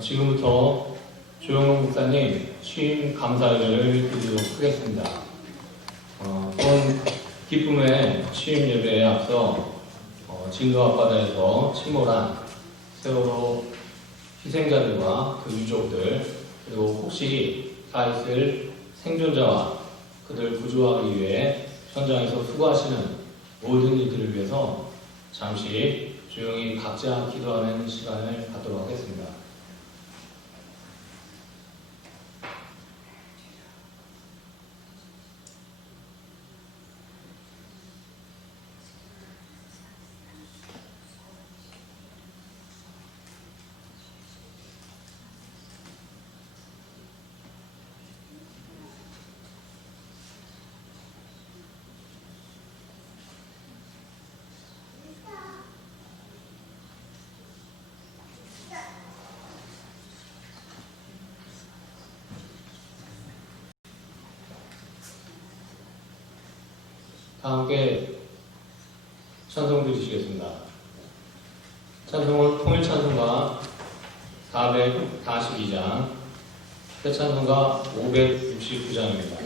지금부터 조영훈 목사님 취임 감사회를 드리도록 하겠습니다. 이번 기쁨의 취임 예배에 앞서 진도 앞바다에서 침몰한 세월호 희생자들과 그 유족들, 그리고 혹시 살아있을 생존자와 그들 구조하기 위해 현장에서 수고하시는 모든 이들을 위해서 잠시 조용히 각자 기도하는 시간을 갖도록 하겠습니다. 다 함께 찬송 드리시겠습니다. 찬송은 통일찬송가 442장, 새찬송가 569장입니다.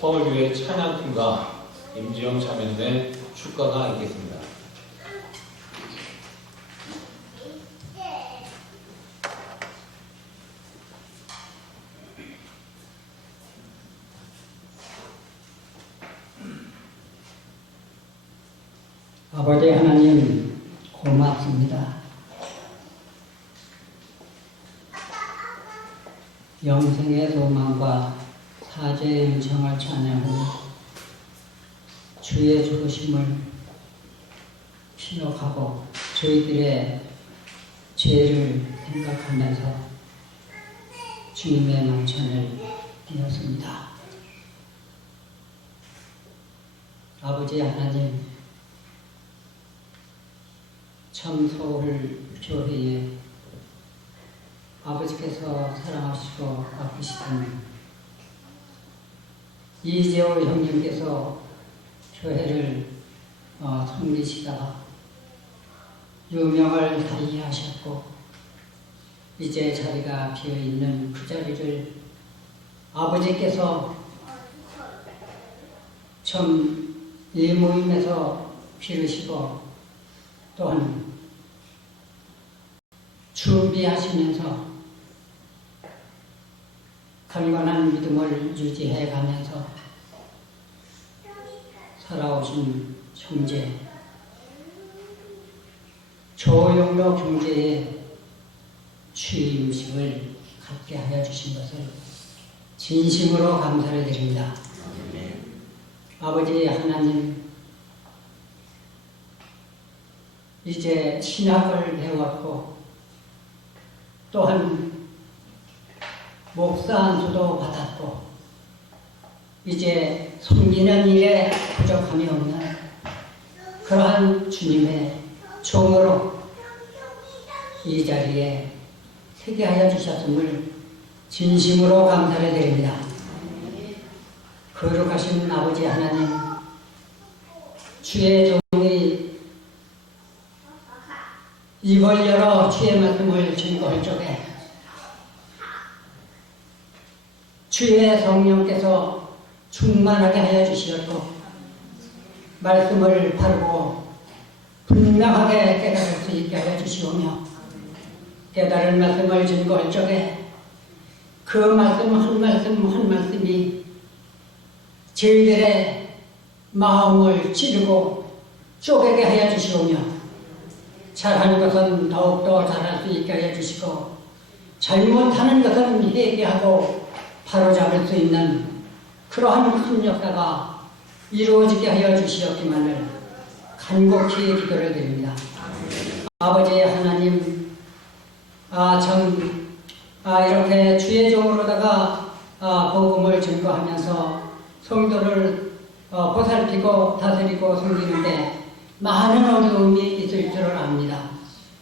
서울교회 찬양팀과 임지영 자매님의 축가가 있겠습니다. 아버지 하나님 고맙습니다. 영생의 소망과 사죄의 은총을 찬양하며 주의 죽으심을 기억하고 저희들의 죄를 생각하면서 주님의 만찬을 드렸습니다. 아버지 하나님, 참 서울 교회에 아버지께서 사랑하시고 아끼시던 이재호 형님께서 교회를 섬기시다가 유명을 달리하셨고 이제 자리가 비어있는 그 자리를 아버지께서 참 이 모임에서 기르시고 또한 준비하시면서 강건한 믿음을 유지해 가면서 살아오신 형제 조용로 경제의 취임식을 갖게 하여 주신 것을 진심으로 감사를 드립니다. 아버지 하나님, 이제 신학을 배웠고 또한 목사 안수도 받았고 이제 섬기는 일에 부족함이 없는 그러한 주님의 종으로 이 자리에 서게 하여 주셨음을 진심으로 감사를 드립니다. 거룩하신 아버지 하나님, 주의 종이 입을 열어 주의 말씀을 증거할 적에 주의 성령께서 충만하게 하여 주시었고 말씀을 바르고 분명하게 깨달을 수 있게 하여 주시오며 깨달은 말씀을 증거할 적에 그 말씀 한 말씀 한 말씀이 저희들의 마음을 찌르고 쪼개게 하여 주시오며 잘하는 것은 더욱더 잘할 수 있게 하여 주시고 잘못하는 것은 회개하고 바로잡을 수 있는 그러한 큰 역사가 이루어지게 하여 주시었기만을 간곡히 기도를 드립니다. 아버지 하나님, 이렇게 주의 종으로다가 복음을 증거하면서 성도를 보살피고 다스리고 섬기는데 많은 어려움이 있을 줄을 압니다.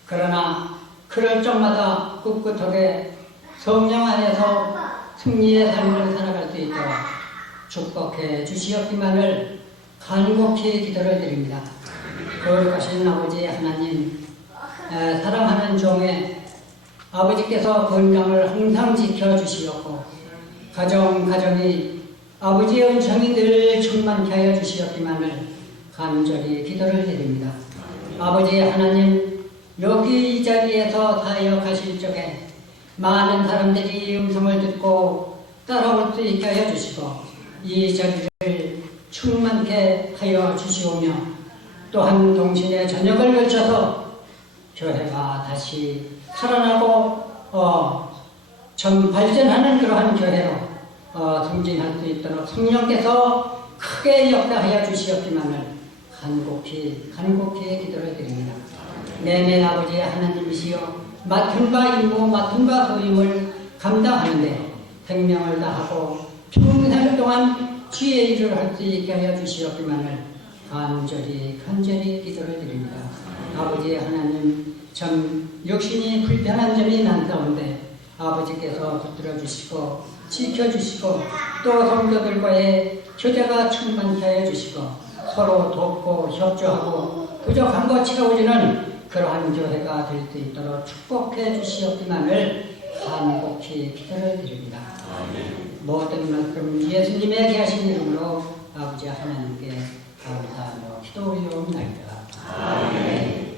그러나 그럴 적마다 꿋꿋하게 성령 안에서 승리의 삶을 살아갈 수 있도록 축복해 주시었기만을 간곡히 기도를 드립니다. 거룩하신 아버지 하나님, 사랑하는 종의 아버지께서 건강을 항상 지켜주시었고 가정이 아버지의 은총이 늘 충만케 하여 주시었기만을 간절히 기도를 드립니다. 아버지 하나님, 여기 이 자리에서 사역하실 적에 많은 사람들이 음성을 듣고 따라올 수 있게 하여 주시고 이 자리를 충만케 하여 주시오며 또한 동신의 저녁을 걸쳐서 교회가 다시 살아나고 전 발전하는 그러한 교회로 승진할 수 있도록 성령께서 크게 역사하여 주시었기만을 간곡히 기도를 드립니다. 내내 아버지 하나님이시여 맡은 바 임무 맡은 바 소임을 감당하는데 생명을 다하고 평생 동안 주의 일을 할 수 있게 하여 주시었기만을 간절히 기도를 드립니다. 아버지 하나님, 참 육신이 불편한 점이 많사온데 아버지께서 붙들어 주시고 지켜주시고 또 성도들과의 교제가 충만케 하여 주시고 서로 돕고 협조하고 부족한 것 채워주는 그러한 교회가 될 수 있도록 축복해 주시었기만을 간곡히 기도를 드립니다. 모든 말씀 예수님의 귀하신 이름으로 아버지 하나님께 감사하며 기도 올려옵나이다. 아멘.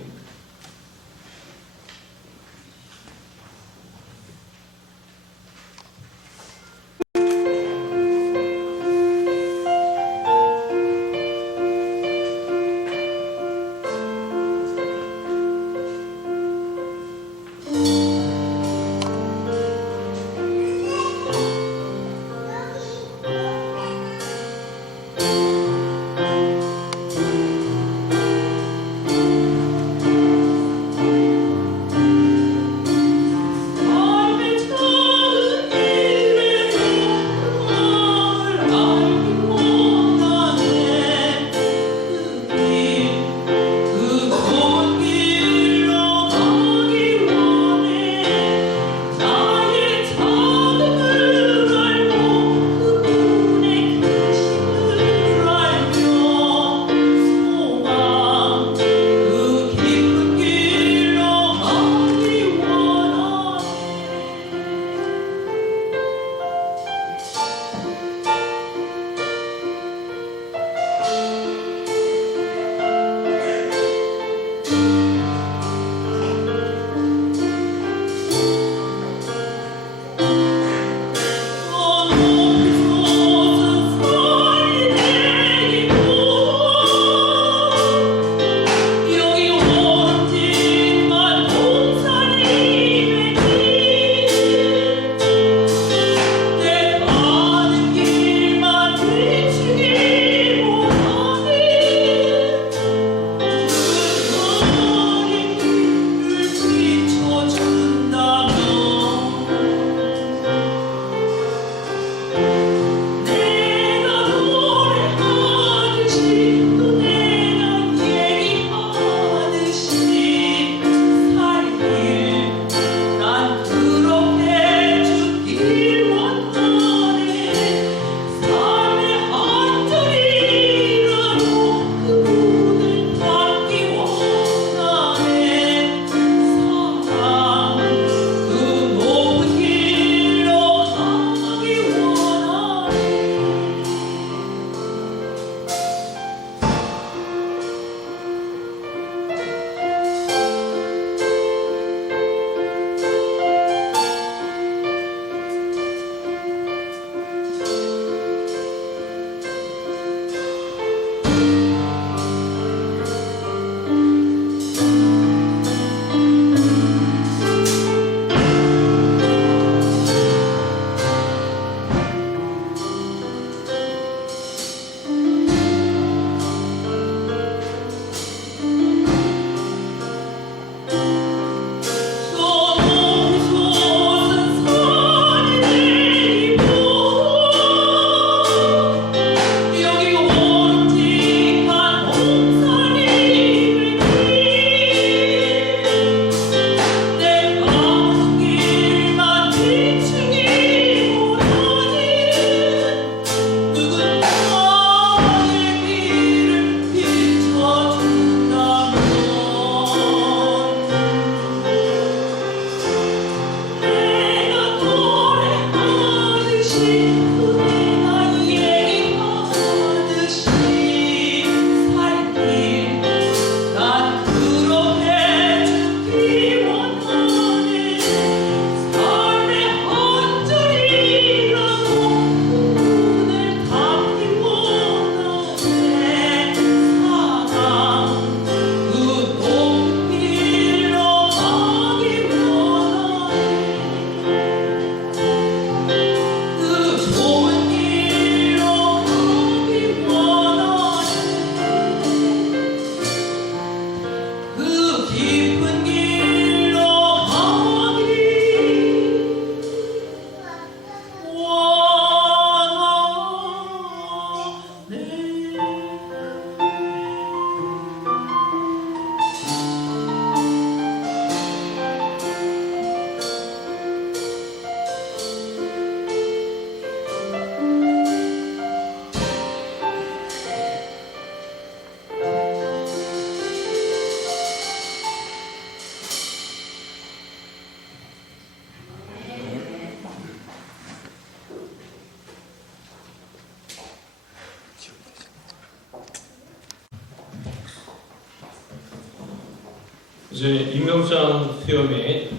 이제 임명장 수요 및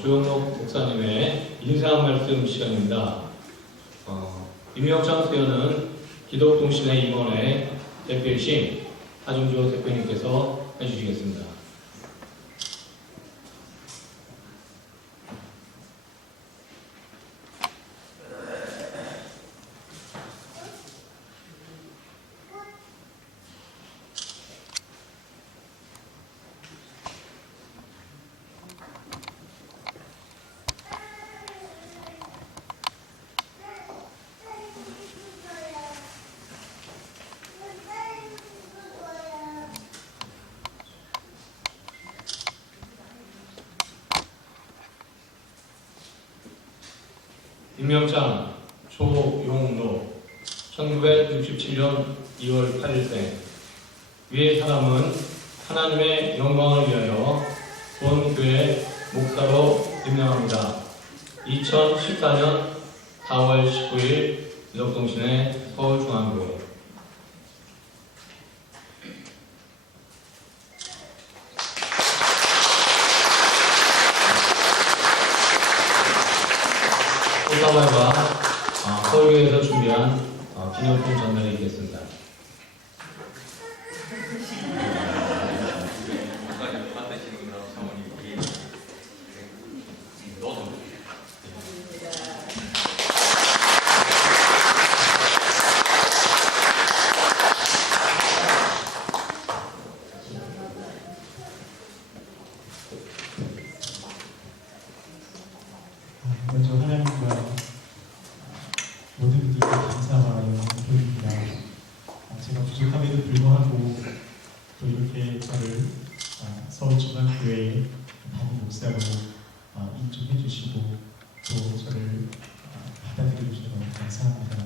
조영록 목사님의 인사 말씀 시간입니다. 임명장 수요는 기독동신회 임원회 대표이신 하중조 대표님께서 해주시겠습니다. 임명장 조용로 1967년 2월 8일생 위의 사람은 하나님의 영광을 위하여 본 교회 목사로 임명합니다. 2014년 4월 19일 기독동신회 서울중앙교회. 꽃다발과 서울교회에서 준비한 기념품 전달해 드리겠습니다. 먼저 하나님과 모든 분들께 감사와 영광을 드립니다. 제가 부족함에도 불구하고 또 이렇게 저를 서울중앙교회 담임 목사로 인정해 주시고 또 저를 받아들여 주셔서 너무 감사합니다.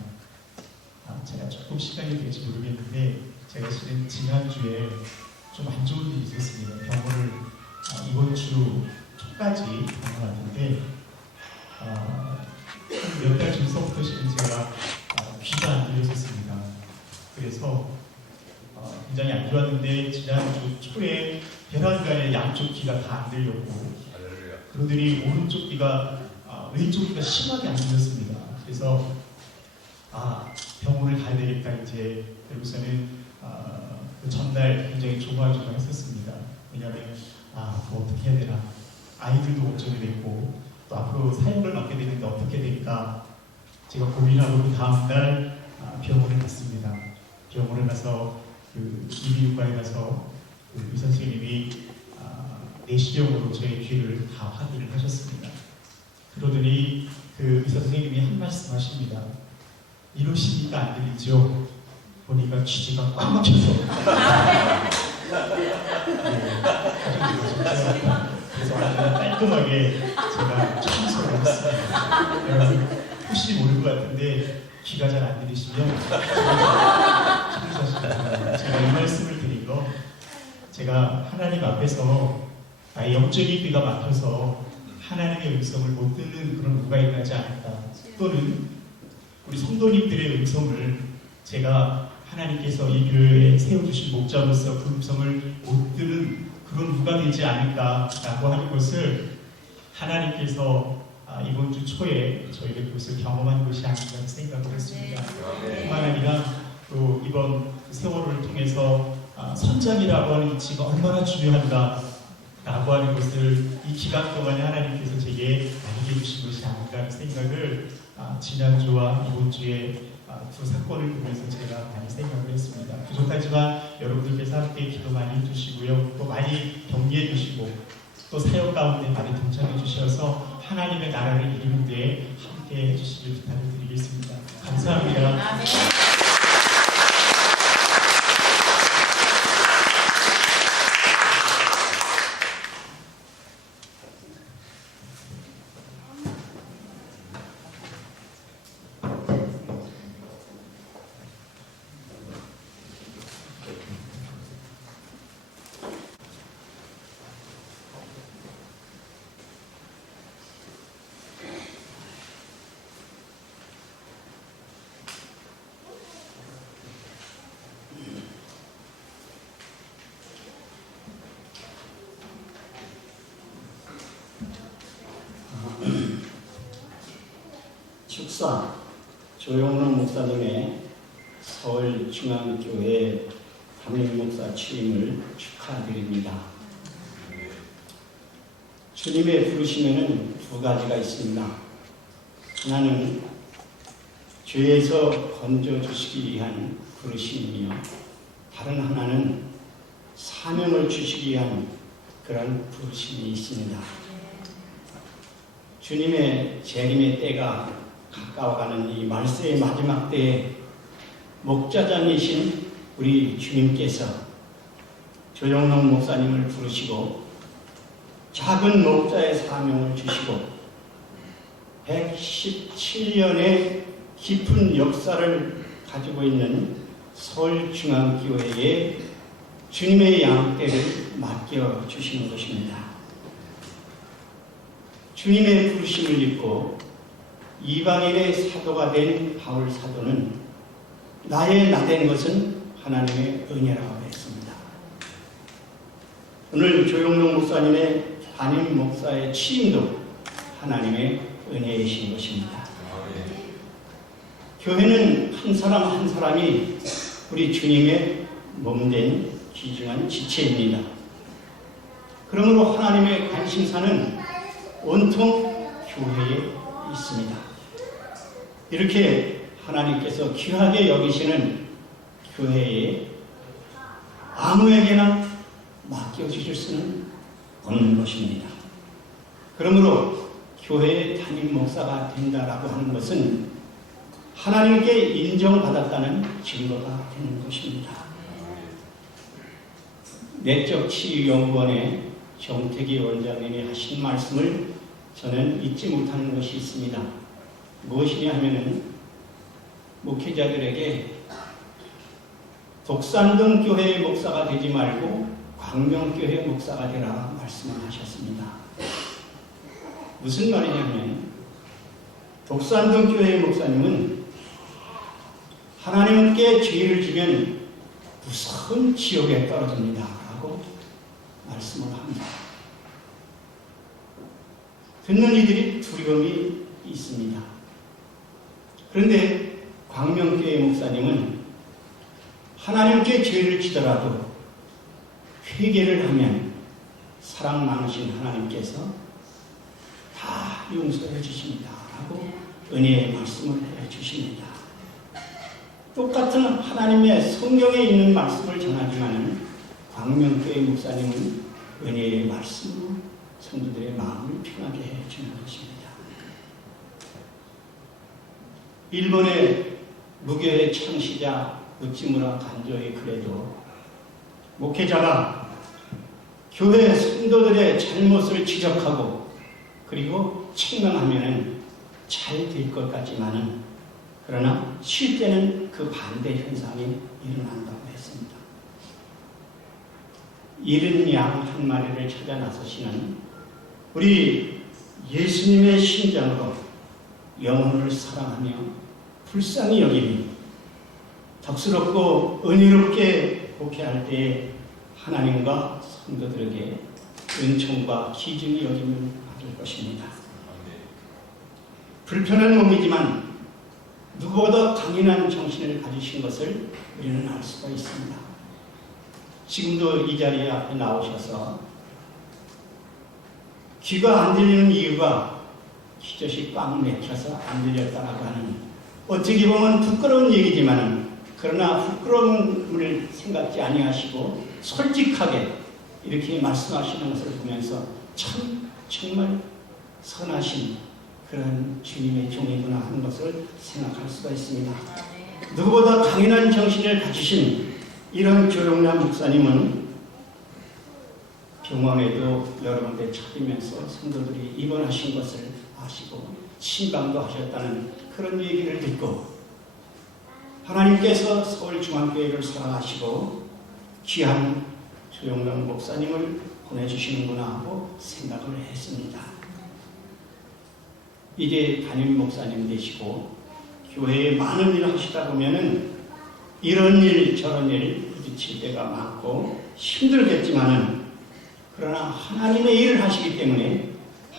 제가 조금 시간이 될지 모르겠는데 제가 실은 지난주에 좀 안 좋은 일이 있었습니다. 병원을 이번 주 초까지 다녀왔는데 몇 달 전서부터 실은 제가 귀가 안 들렸었습니다. 그래서 굉장히 안 좋았는데 지난주 초에 벼랑간에 양쪽 귀가 다 안 들렸고 그러더니 오른쪽 귀가 왼쪽 귀가 심하게 안 들렸습니다. 그래서 병원을 가야 되겠다 이제 그러고서는 그 전날 굉장히 조마조마했었습니다. 왜냐하면 뭐 어떻게 해야 되나 아이들도 걱정이 됐고 또 앞으로 사역을 맡게 되는데 어떻게 될까 제가 고민하고 그 다음날 병원을 갔습니다. 병원을 가서 그 이비인후과에 가서 그 의사 선생님이 내시경으로 제 귀를 다 확인을 하셨습니다. 그러더니 그 의사 선생님이 한 말씀 하십니다. 이러시니까 안 들리죠? 보니까 귀지가 꽉 막혀서 그래서 완전 깔끔하게 제가 청소를 했습니다. 여러분 혹시 모를 것 같은데 귀가 잘 안 들리시면 제가 이 말씀을 드린 거 제가 하나님 앞에서 나의 영적인 귀가 막혀서 하나님의 음성을 못 듣는 그런 누가 있지 않을까 또는 우리 성도님들의 음성을 제가 하나님께서 이 교회에 세워주신 목자로서 그 음성을 못 들은 그런 누가 되지 않을까라고 하는 것을 하나님께서 이번 주 초에 저희가 그것을 경험한 것이 아닌가 생각을 했습니다. 뿐만 아니라 또 이번 세월을 통해서 선장이라고 하는 위치가 얼마나 중요한가라고 하는 것을 이 기간 동안에 하나님께서 제게 알게 해주신 것이 아닌가 하는 생각을 지난주와 이번 주에 두 사건을 보면서 제가 많이 생각을 했습니다. 부족하지만 여러분들께서 함께 기도 많이 해주시고요. 또 많이 격려해 주시고 또 사역 가운데 많이 동참해 주셔서 하나님의 나라를 이루는 데 함께 해주시길 부탁을 드리겠습니다. 감사합니다. 아멘. 목사 조영록 목사님의 서울중앙교회 담임 목사 취임을 축하드립니다. 주님의 부르심에는 두 가지가 있습니다. 하나는 죄에서 건져주시기 위한 부르심이며 다른 하나는 사명을 주시기 위한 그런 부르심이 있습니다. 주님의 재림의 때가 가까워가는 이 말세의 마지막 때에 목자장이신 우리 주님께서 조영록 목사님을 부르시고 작은 목자의 사명을 주시고 117년의 깊은 역사를 가지고 있는 서울중앙교회에 주님의 양떼를 맡겨주시는 것입니다. 주님의 부르심을 입고 이방인의 사도가 된 바울 사도는 나의 나된 것은 하나님의 은혜라고 했습니다. 오늘 조영록 목사님의 담임 목사의 취임도 하나님의 은혜이신 것입니다. 교회는 한 사람 한 사람이 우리 주님의 몸된 귀중한 지체입니다. 그러므로 하나님의 관심사는 온통 교회에 있습니다. 이렇게 하나님께서 귀하게 여기시는 교회에 아무에게나 맡겨주실 수는 없는 것입니다. 그러므로 교회의 담임 목사가 된다라고 하는 것은 하나님께 인정받았다는 증거가 되는 것입니다. 내적치유연구원의 정태기 원장님이 하신 말씀을 저는 잊지 못하는 것이 있습니다. 무엇이냐 하면은 목회자들에게 독산동 교회의 목사가 되지 말고 광명교회 목사가 되라 말씀을 하셨습니다. 무슨 말이냐면 독산동 교회의 목사님은 하나님께 죄를 지면 무서운 지옥에 떨어집니다 라고 말씀을 합니다. 듣는 이들이 두려움이 있습니다. 그런데 광명교회 목사님은 하나님께 죄를 지더라도 회개를 하면 사랑 많으신 하나님께서 다 용서해 주십니다 라고 은혜의 말씀을 해 주십니다. 똑같은 하나님의 성경에 있는 말씀을 전하지만 광명교회 목사님은 은혜의 말씀으로 성도들의 마음을 편하게 해주는 것입니다. 일본의 무교의 창시자 우찌무라 간조의 글에도 목회자가 교회 성도들의 잘못을 지적하고 그리고 책망하면 잘 될 것 같지만은 그러나 실제는 그 반대 현상이 일어난다고 했습니다. 잃은 양 한 마리를 찾아 나서시는 우리 예수님의 심장으로 영혼을 사랑하며 불쌍히 여기며 덕스럽고 은혜롭게 목회할 때에 하나님과 성도들에게 은총과 기준이 여김을 받을 것입니다. 불편한 몸이지만 누구보다 강인한 정신을 가지신 것을 우리는 알 수가 있습니다. 지금도 이 자리에 앞에 나오셔서 귀가 안 들리는 이유가 기저시 꽉 막혀서 안 들렸다라고 하는 어떻게 보면 부끄러운 얘기지만 그러나 부끄러움을 생각지 아니하시고 솔직하게 이렇게 말씀하시는 것을 보면서 참 정말 선하신 그런 주님의 종이구나 하는 것을 생각할 수가 있습니다. 누구보다 강인한 정신을 가지신 이런 조영남 목사님은 병원에도 여러 군데 찾으면서 성도들이 입원하신 것을 아시고 신방도 하셨다는 그런 얘기를 듣고 하나님께서 서울중앙교회를 사랑하시고 귀한 조영남 목사님을 보내주시는구나 하고 생각을 했습니다. 이제 담임 목사님 되시고 교회에 많은 일을 하시다 보면은 이런 일 저런 일 부딪힐 때가 많고 힘들겠지만은 그러나 하나님의 일을 하시기 때문에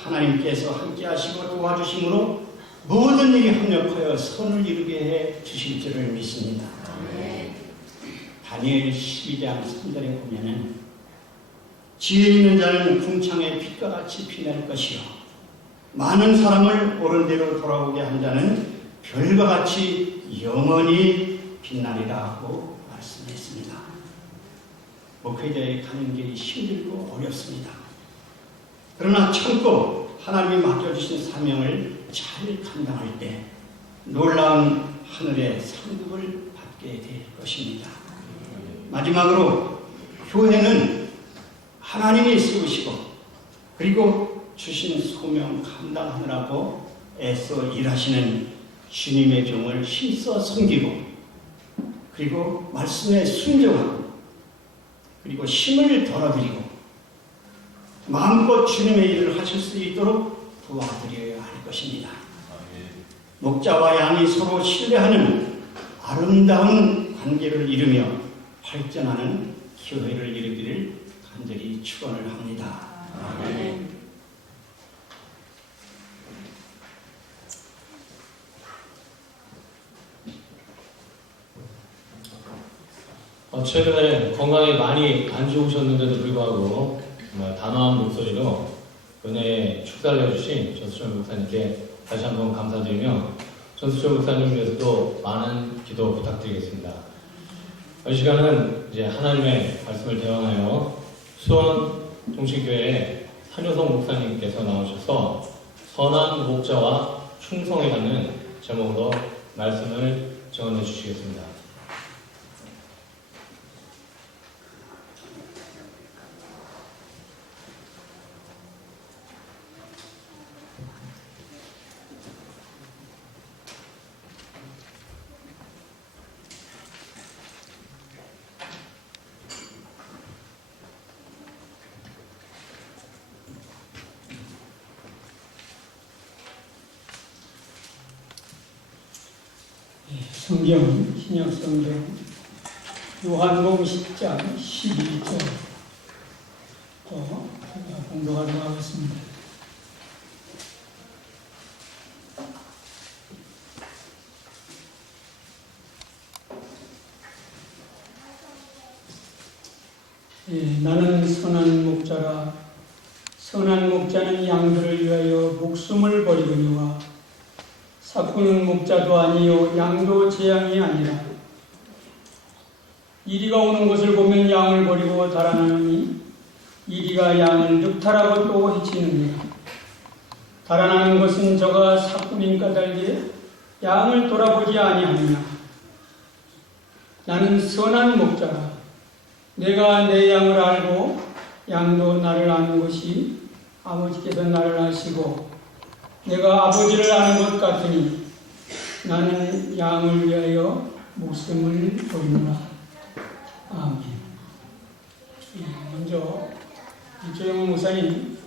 하나님께서 함께 하시고 도와주심으로 모든 일이 협력하여 선을 이루게 해 주실 줄을 믿습니다. 다니엘 12장 3절에 보면은 지혜 있는 자는 궁창의 빛과 같이 빛날 것이요 많은 사람을 옳은 대로 돌아오게 한 자는 별과 같이 영원히 빛나리라 하고 말씀했습니다. 목회자의 가는 길이 힘들고 어렵습니다. 그러나 참고 하나님이 맡겨주신 사명을 잘 감당할 때 놀라운 하늘의 상급을 받게 될 것입니다. 마지막으로 교회는 하나님이 세우시고 그리고 주신 소명 감당하느라고 애써 일하시는 주님의 종을 힘써 섬기고 그리고 말씀에 순종하고 그리고 힘을 덜어드리고 마음껏 주님의 일을 하실 수 있도록 도와드려야 할 것입니다. 목자와 양이 서로 신뢰하는 아름다운 관계를 이루며 발전하는 교회를 이루기를 간절히 축원을 합니다. 최근에 건강이 많이 안 좋으셨는데도 불구하고 정말 단호한 목소리로 은혜의 축사를 해주신 전수철 목사님께 다시 한번 감사드리며 전수철 목사님 위해서도 많은 기도 부탁드리겠습니다. 이 시간은 이제 하나님의 말씀을 대원하여 수원 동신교회 한효성 목사님께서 나오셔서 선한 목자와 충성이라는 제목으로 말씀을 전해 주시겠습니다. 성경, 신약 성경 요한복음 10장 11절 제가 공독하도록 하겠습니다. 나는 선한 목자라. 선한 목자는 양들을 위하여 목숨을 버리거니와 사꾸는 목자도 아니요 양도 제 양이 아니라. 이리가 오는 것을 보면 양을 버리고 달아나니 이리가 양을 늑탈하고 또 해치느니라. 달아나는 것은 저가 사꾸님 까닭에 양을 돌아보지 아니하느냐. 나는 선한 목자라. 내가 내 양을 알고 양도 나를 아는 것이 아버지께서 나를 아시고 내가 아버지를 아는 것 같으니 나는 양을 위하여 목숨을 버리노라. 아멘. 먼저 조영훈 목사님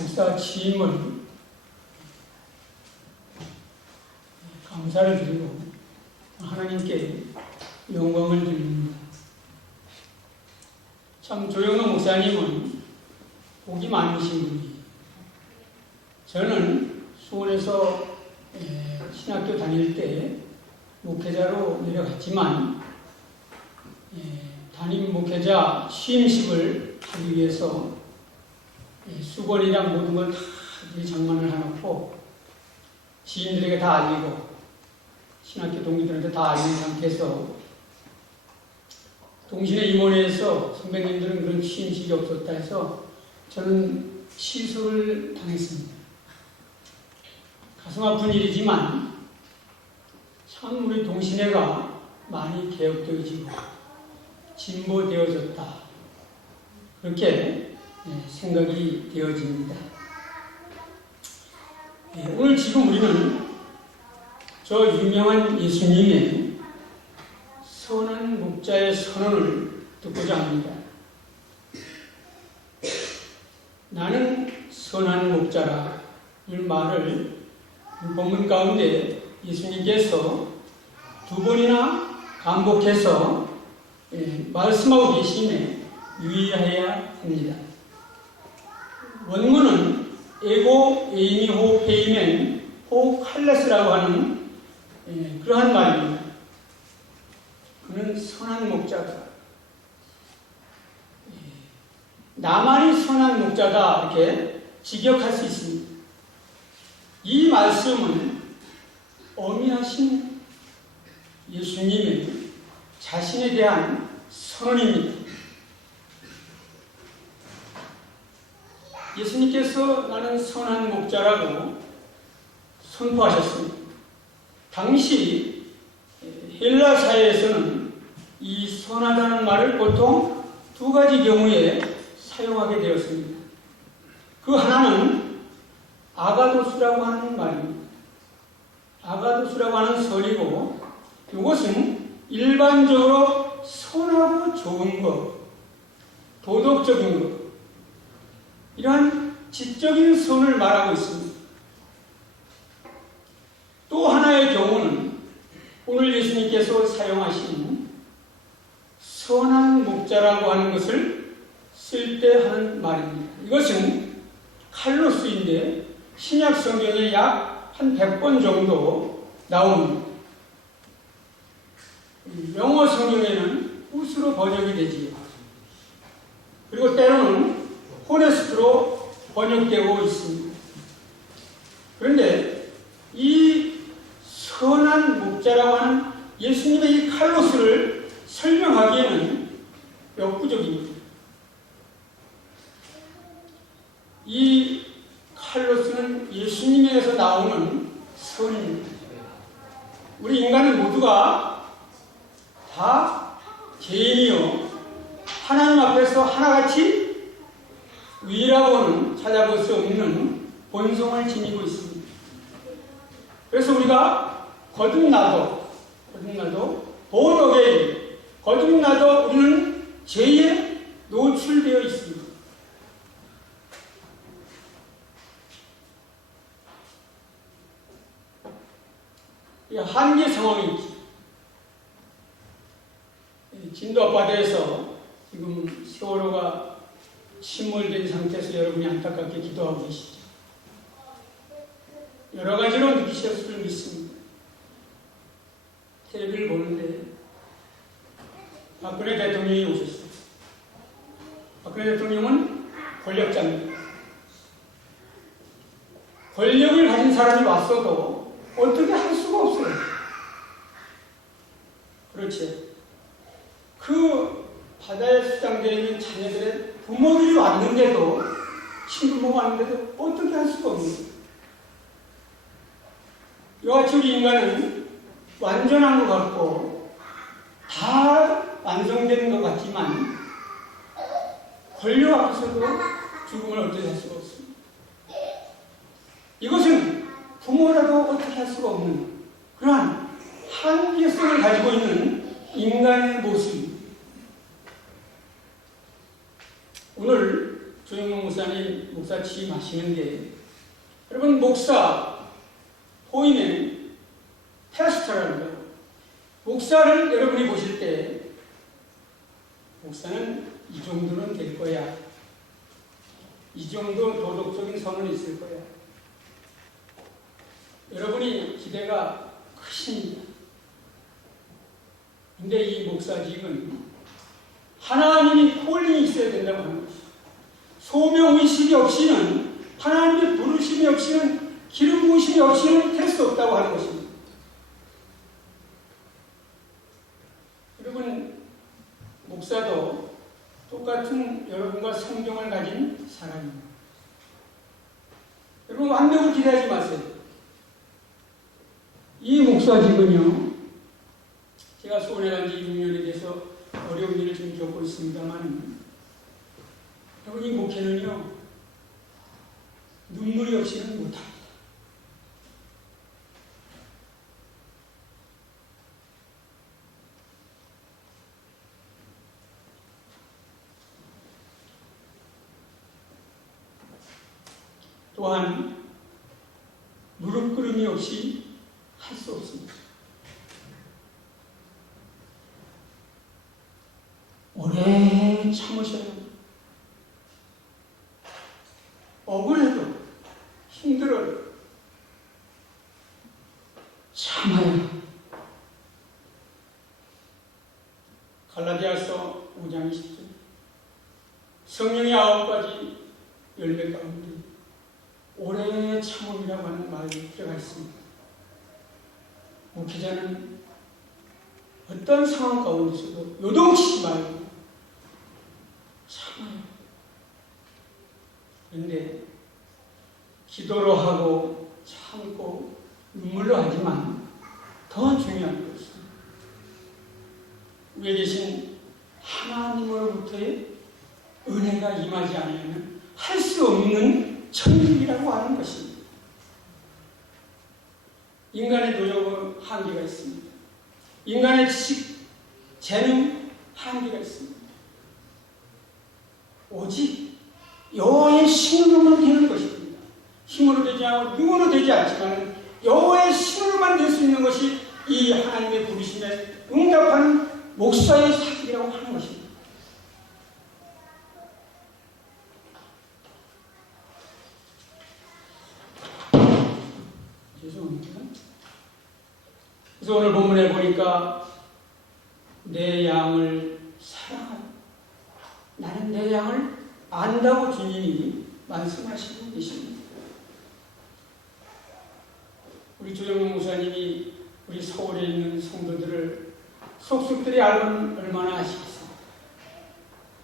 목사 취임을 감사를 드리고 하나님께 영광을 드립니다. 참 조영훈 목사님은 복이 많으신 분이에요. 저는 수원에서 신학교 다닐 때 목회자로 내려갔지만 담임 목회자 취임식을 하기 위해서 수건이랑 모든 걸 다 장만을 해놓고 지인들에게 다 알리고 신학교 동기들한테 다 알린 상태에서 동신의 임원회에서 선배님들은 그런 취임식이 없었다 해서 저는 취소를 당했습니다. 가슴 아픈 일이지만 참 우리 동신회가 많이 개혁되어지고 진보되어졌다. 그렇게 생각이 되어집니다. 오늘 지금 우리는 저 유명한 예수님의 선한 목자의 선언을 듣고자 합니다. 나는 선한 목자라. 이 말을 본문 가운데 예수님께서 두 번이나 반복해서 말씀하고 계심에 유의해야 합니다. 원문은 에고 에이미 호 페이멘 호 칼레스라고 하는 그러한 말입니다. 그는 선한 목자다. 나만이 선한 목자다 이렇게 직역할 수 있습니다. 이 말씀은 어미하신 예수님의 자신에 대한 선언입니다. 예수님께서 나는 선한 목자라고 선포하셨습니다. 당시 헬라 사회에서는 이 선하다는 말을 보통 두 가지 경우에 사용하게 되었습니다. 그 하나는 아가도스라고 하는 말입니다. 아가도스라고 하는 설이고, 이것은 일반적으로 선하고 좋은 것, 도덕적인 것, 이러한 지적인 선을 말하고 있습니다. 또 하나의 경우는 오늘 예수님께서 사용하신 선한 목자라고 하는 것을 쓸 때 하는 말입니다. 이것은 칼로스인데 신약 성경에 약 한 100번 정도 나옵니다. 영어 성경에는 굿으로 번역이 되지요. 그리고 때로는 호네스트로 번역되고 있습니다. 그런데 이 선한 목자라고 하는 예수님의 이 칼로스를 설명하기에는 역부족입니다. 이 칼로스는 예수님에서 나오는 선입니다. 우리 인간은 모두가 다 죄인이요 하나님 앞에서 하나같이 위라고는 찾아볼 수 없는 본성을 지니고 있습니다. 그래서 우리가 거듭나도 보너게인 거듭나도 우리는 죄에 노출되어 있습니다. 한계 상황이 있지. 진도 앞바다에서 지금 세월호가 침몰된 상태에서 여러분이 안타깝게 기도하고 계시죠. 여러 가지로 느끼셨을 줄 믿습니다. 텔레비를 보는데 박근혜 대통령이 오셨어요. 박근혜 대통령은 권력자입니다. 권력을 가진 사람이 왔어도 어떻게 할 수가 없어요. 그렇지. 그 바다에 수장되어 있는 자녀들의 부모들이 왔는데도, 친부모가 왔는데도 어떻게 할 수가 없는 거예요. 이와 같이 우리 인간은 완전한 것 같고 다 완성되는 것 같지만 권력 앞에서도 죽음을 어떻게 할 수가 없습니다. 이것은 부모라도 어떻게 할 수가 없는 그러한 한계성을 가지고 있는 인간의 모습입니다. 오늘 조영용 목사님 목사 취임하시는데, 여러분 목사 보이는 패스터라는 거, 목사를 여러분이 보실 때 목사는 이 정도는 될 거야, 이 정도 도덕적인 선은 있을 거야, 여러분이 기대가 크십니다. 근데 이 목사직은 하나님이 콜링이 있어야 된다고 하는 것이죠. 소명의식이 없이는, 하나님의 부르심이 없이는, 기름 부으심이 없이는 될 수 없다고 하는 것입니다. 여러분, 목사도 똑같은 여러분과 성경을 가진 사람입니다. 여러분, 완벽을 기대하지 마세요. 이 목사직은요, 제가 소원해 간 지 6년에 대해서 어려운 일을 좀 겪고 있습니다만, 여러분, 이 목회는요, 눈물이 없이는 못합니다. 또한 무릎 꿇음이 없이 할 수 없습니다. 오래 참으셔야 합니다. 억울해도 갈라디아서 5장 10절. 성령의 9가지 열매 가운데 오래 참음이라고 하는 말이 들어가 있습니다. 목회자는 어떤 상황 가운데서도 요동치지 말고 참아요. 그런데 기도로 하고 참고 눈물로 하지만 더 중요한 것은 위에 계신 하나님으로부터의 은혜가 임하지 않으면 할 수 없는 천국이라고 하는 것입니다. 인간의 노력은 한계가 있습니다. 인간의 지식, 재능 한계가 있습니다. 오직 여호와의 힘으로만 되는 것입니다. 힘으로 되지 않고 누구로 되지 않지만 여호와의 힘으로만 될 수 있는 것이 이 하나님의 부르심에 응답하는 목사의 사역이라고 하는 것입니다. 죄송합니다. 그래서 오늘 본문에 보니까 내 양을 사랑하라. 나는 내 양을 안다고 주님이 말씀하시고 계십니다. 우리 조영문 목사님이 우리 서울에 있는 성도들을 속속들이 알면 얼마나 아시겠습니까?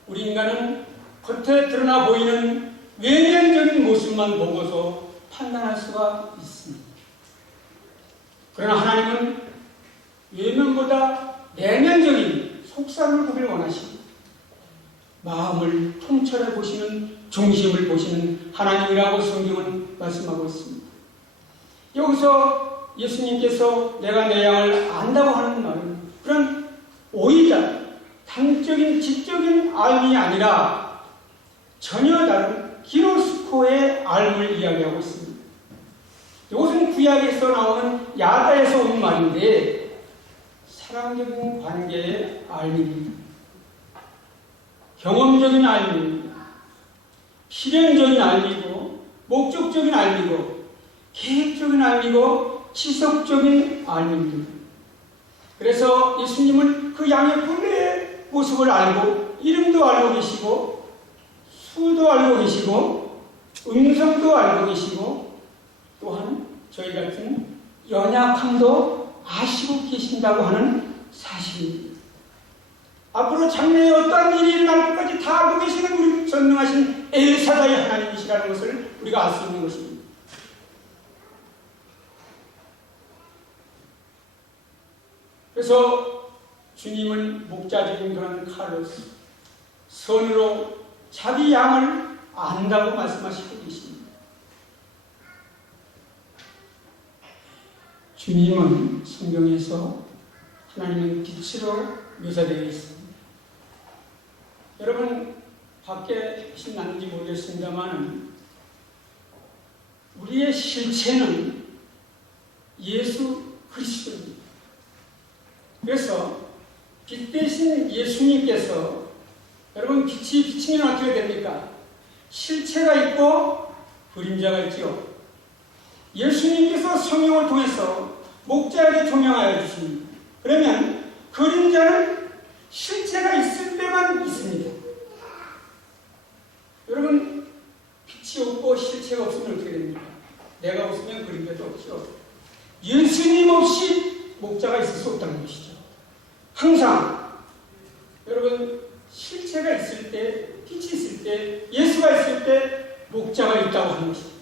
우리 인간은 겉에 드러나 보이는 외면적인 모습만 보고서 판단할 수가 있습니다. 그러나 하나님은 외면보다 내면적인 속삭임을 보길 원하십니다. 마음을 통찰해 보시는, 중심을 보시는 하나님이라고 성경은 말씀하고 있습니다. 여기서 예수님께서 내가 내 양을 안다고 하는 말은 그런 오이다, 단적인 지적인 알미 아니라 전혀 다른 기노스코의 알을 이야기하고 있습니다. 이것은 구약에서 나오는 야다에서 온 말인데 사랑적인 관계의 알미입니다. 경험적인 알미입니다. 실행적인 알미고 목적적인 알미고 계획적인 알미고 지속적인 알미입니다. 그래서 예수님은 그 양의 본래의 모습을 알고 이름도 알고 계시고 수도 알고 계시고 음성도 알고 계시고 또한 저희 같은 연약함도 아시고 계신다고 하는 사실입니다. 앞으로 장래에 어떠한 일이 일어날 것까지 다 알고 계시는 우리 전능하신 엘사다의 하나님이시라는 것을 우리가 알 수 있는 것입니다. 그래서 주님은 목자적인 그런 칼로스 선으로 자기 양을 안다고 말씀하시고 계십니다. 주님은 성경에서 하나님은 빛으로 묘사되어 있습니다. 여러분 밖에 빛이 나는지 모르겠습니다만 우리의 실체는 예수 그리스도입니다. 그래서 빛 대신 예수님께서 여러분 빛이 비치면 어떻게 됩니까? 실체가 있고 그림자가 있죠. 예수님께서 성령을 통해서 목자에게 조명하여 주십니다. 그러면 그림자는 실체가 있을 때만 있습니다. 여러분 빛이 없고 실체가 없으면 어떻게 됩니까? 내가 없으면 그림자도 없죠. 예수님 없이 목자가 있을 수 없다는 것이죠. 항상 여러분 실체가 있을 때, 빛이 있을 때, 예수가 있을 때 목자가 있다고 하는 것입니다.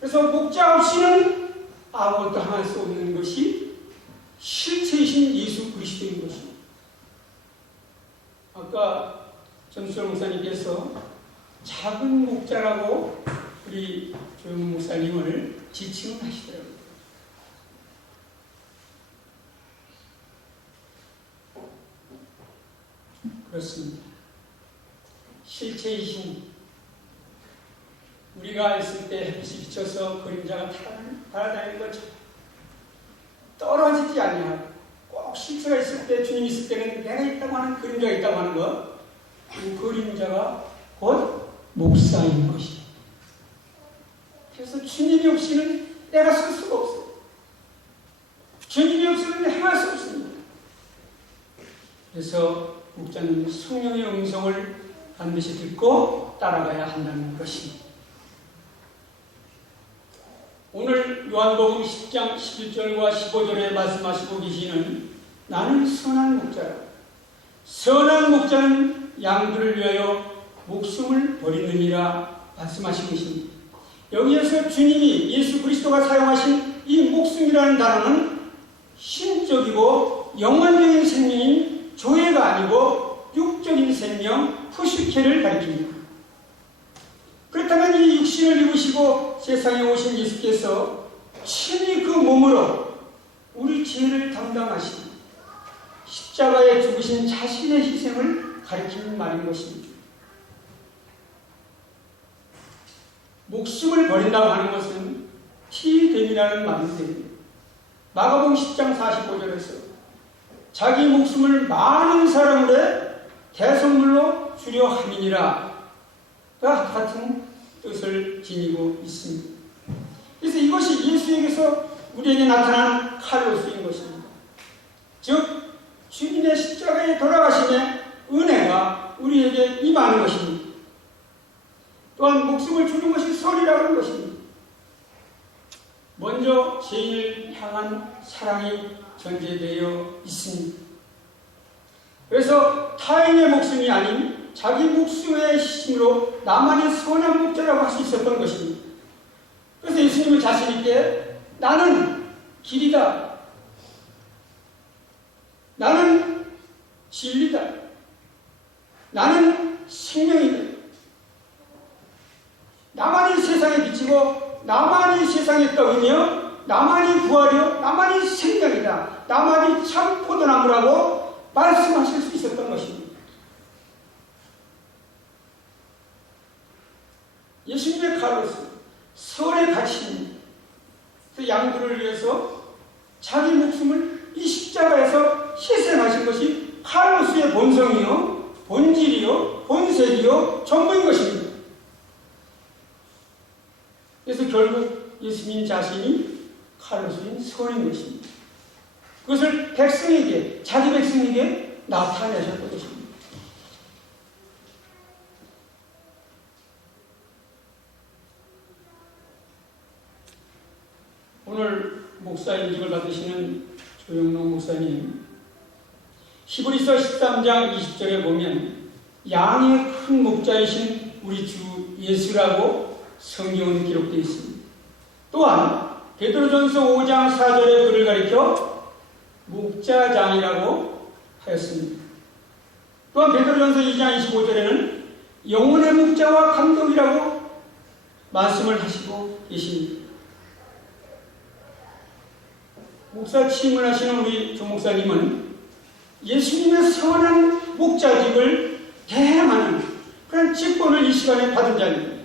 그래서 목자 없이는 아무것도 할 수 없는 것이 실체이신 예수 그리스도인 것입니다. 아까 전수영 목사님께서 작은 목자라고 우리 조영 목사님을 지칭을 하시더라고요. 그렇습니다. 실체이신 우리가 있을 때 햇빛이 비쳐서 그림자가 달아다니는 것처럼 떨어지지 않냐. 꼭 실체가 있을 때, 주님 있을 때는 내가 있다고 하는 그림자가 있다고 하는 것. 그 그림자가 곧 목사인 것이다. 그래서 주님이 없이는 내가 쓸 수가 없어요. 주님이 없이는 행할 수 없습니다. 그래서 목자는 성령의 음성을 반드시 듣고 따라가야 한다는 것입니다. 오늘 요한복음 10장 11절과 15절에 말씀하시고 계시는 나는 선한 목자라. 선한 목자는 양들을 위하여 목숨을 버리느니라 말씀하신 것입니다. 여기에서 주님이 예수 그리스도가 사용하신 이 목숨이라는 단어는 신적이고 영원적인 생명인 조회가 아니고 육적인 생명, 푸시케를 가리킵니다. 그렇다면 이 육신을 입으시고 세상에 오신 예수께서 친히 그 몸으로 우리 죄를 담당하신 십자가에 죽으신 자신의 희생을 가리키는 말인 것입니다. 목숨을 버린다고 하는 것은 피됨이라는 말인데 마가복음 10장 45절에서 자기 목숨을 많은 사람들의 대성물로 주려 함이니라 같은 뜻을 지니고 있습니다. 그래서 이것이 예수에게서 우리에게 나타난 칼로스인 것입니다. 즉 주님의 십자가에 돌아가심의 은혜가 우리에게 임하는 것입니다. 또한 목숨을 주는 것이 선이라고 하는 것입니다. 먼저 죄인을 향한 사랑이 전제되어 있습니다. 그래서 타인의 목숨이 아닌 자기 목숨의 힘으로 나만의 선한 목자라고 할 수 있었던 것입니다. 그래서 예수님은 자신 있게 나는 길이다. 나는 진리다. 나는 생명이다. 나만이 세상에 비치고 나만이 세상의 떡이며 나만이 부활이요 나만이 생명이다. 나만이 참 포도나무라고 말씀하실 수 있었던 것입니다. 예수님의 카로스, 설의 가치입니다. 그 양들을 위해서 자기 목숨을 이 십자가에서 희생하신 것이 카로스의 본성이요, 본질이요, 본색이요, 전부인 것입니다. 그래서 결국 예수님 자신이 카로스인 선인 것입니다. 그것을 백성에게, 자기 백성에게 나타내셨던 것입니다. 오늘 목사 임직을 받으시는 조영록 목사님, 히브리서 13장 20절에 보면 양의 큰 목자이신 우리 주 예수라고 성경은 기록되어 있습니다. 또한 베드로전서 5장 4절에 그를 가리켜 목자장이라고 하였습니다. 또한 베드로전서 2장 25절에는 영혼의 목자와 감독이라고 말씀을 하시고 계십니다. 목사 취임을 하시는 우리 조 목사님은 예수님의 선한 목자직을 대행하는 그런 직분을 이 시간에 받은 자입니다.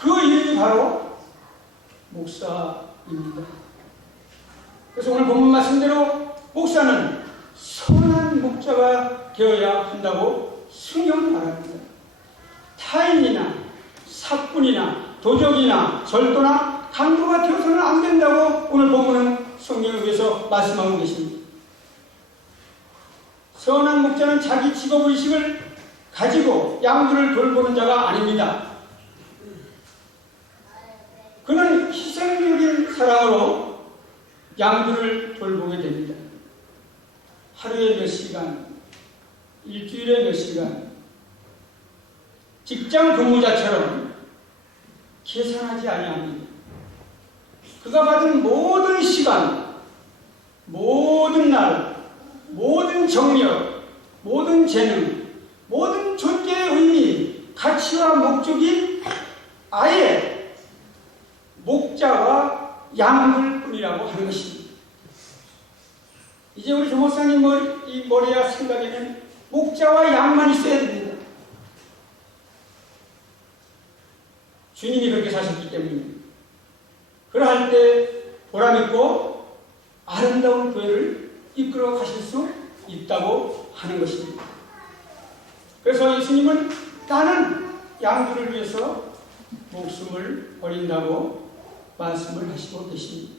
그 이름이 바로 목사입니다. 그래서 오늘 본문 말씀대로 목사는 선한 목자가 되어야 한다고 승용 바랍니다. 타인이나 사꾼이나 도적이나 절도나 강도가 되어서는 안 된다고 오늘 본문은 성경에 의해서 말씀하고 계십니다. 선한 목자는 자기 직업의식을 가지고 양들을 돌보는 자가 아닙니다. 그는 희생적인 사랑으로 양들을 돌보게 됩니다. 하루에 몇 시간, 일주일에 몇 시간, 직장 근무자처럼 계산하지 아니합니다. 그가 받은 모든 시간, 모든 날, 모든 정력, 모든 재능, 모든 존재의 의미, 가치와 목적이 아예 목자와 양들 뿐이라고 하는 것입니다. 이제 우리 조목사님 머리와 생각에는 목자와 양만 있어야 됩니다. 주님이 그렇게 사셨기 때문입니다. 그러할 때 보람있고 아름다운 교회를 이끌어 가실 수 있다고 하는 것입니다. 그래서 예수님은 나는 양들을 위해서 목숨을 버린다고 말씀을 하시고 계십니다.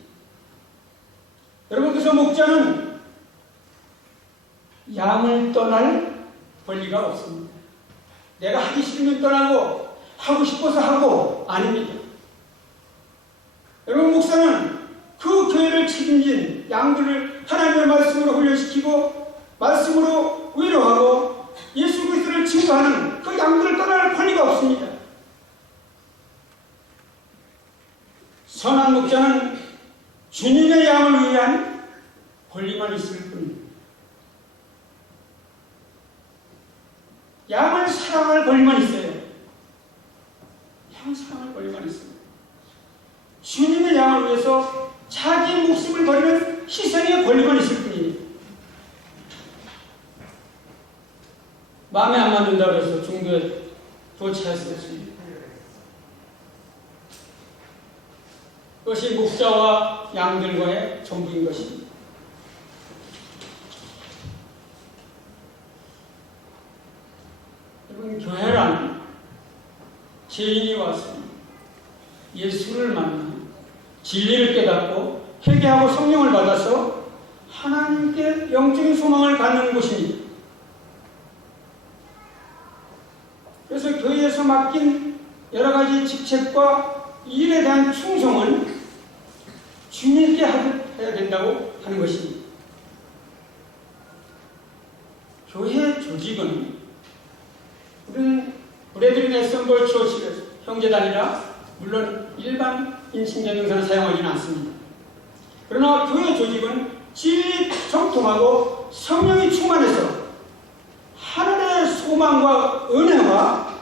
여러분, 그래서 목자는 양을 떠날 권리가 없습니다. 내가 하기 싫으면 떠나고 하고 싶어서 하고 아닙니다. 여러분, 목사는 그 교회를 책임진 양들을 하나님의 말씀으로 훈련시키고 말씀으로 위로하고 예수 그리스도를 증거하는 그 양들을 떠날 권리가 없습니다. 선한 목자는 주님의 양을 위한 권리만 있을 뿐입니다. 양을 사랑할 권리만 있어요. 양 사랑할 권리만 있습니다. 주님의 양을 위해서 자기 목숨을 버리는 희생의 권리만 있을 뿐이에요. 마음에 안 맞는다고 해서 중도에 도취할 수 없습니다. 그것이 목자와 양들과의 전부인 것입니다. 여러분, 교회란 죄인이 와서 예수를 만나 진리를 깨닫고 회개하고 성령을 받아서 하나님께 영적인 소망을 갖는 곳입니다. 그래서 교회에서 맡긴 여러 가지 직책과 일에 대한 충성은 주님께 해야 된다고 하는 것입니다. 교회 조직은 우리는 브래들린 애썸블 처치 형제단이라 물론 일반 인칭전등사를 사용하지는 않습니다. 그러나 교회 조직은 진리 정통하고 성령이 충만해서 하늘의 소망과 은혜와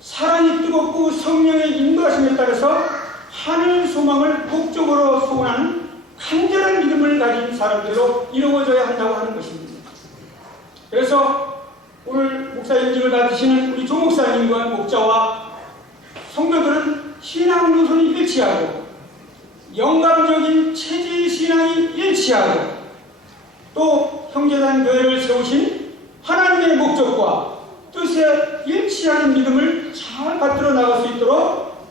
사랑이 뜨겁고 성령의 인도하심에 따라서 하늘 소망을 목적으로 소원하는 간절한 믿음을 가진 사람들로 이루어져야 한다고 하는 것입니다. 그래서 오늘 목사 인직을 받으시는 우리 조 목사님과 목자와 성도들은 신앙 노선이 일치하고 영감적인 체질 신앙이 일치하고 또 형제단 교회를 세우신 하나님의 목적과 뜻에 일치하는 믿음을 잘 받들어 나갈 수 있도록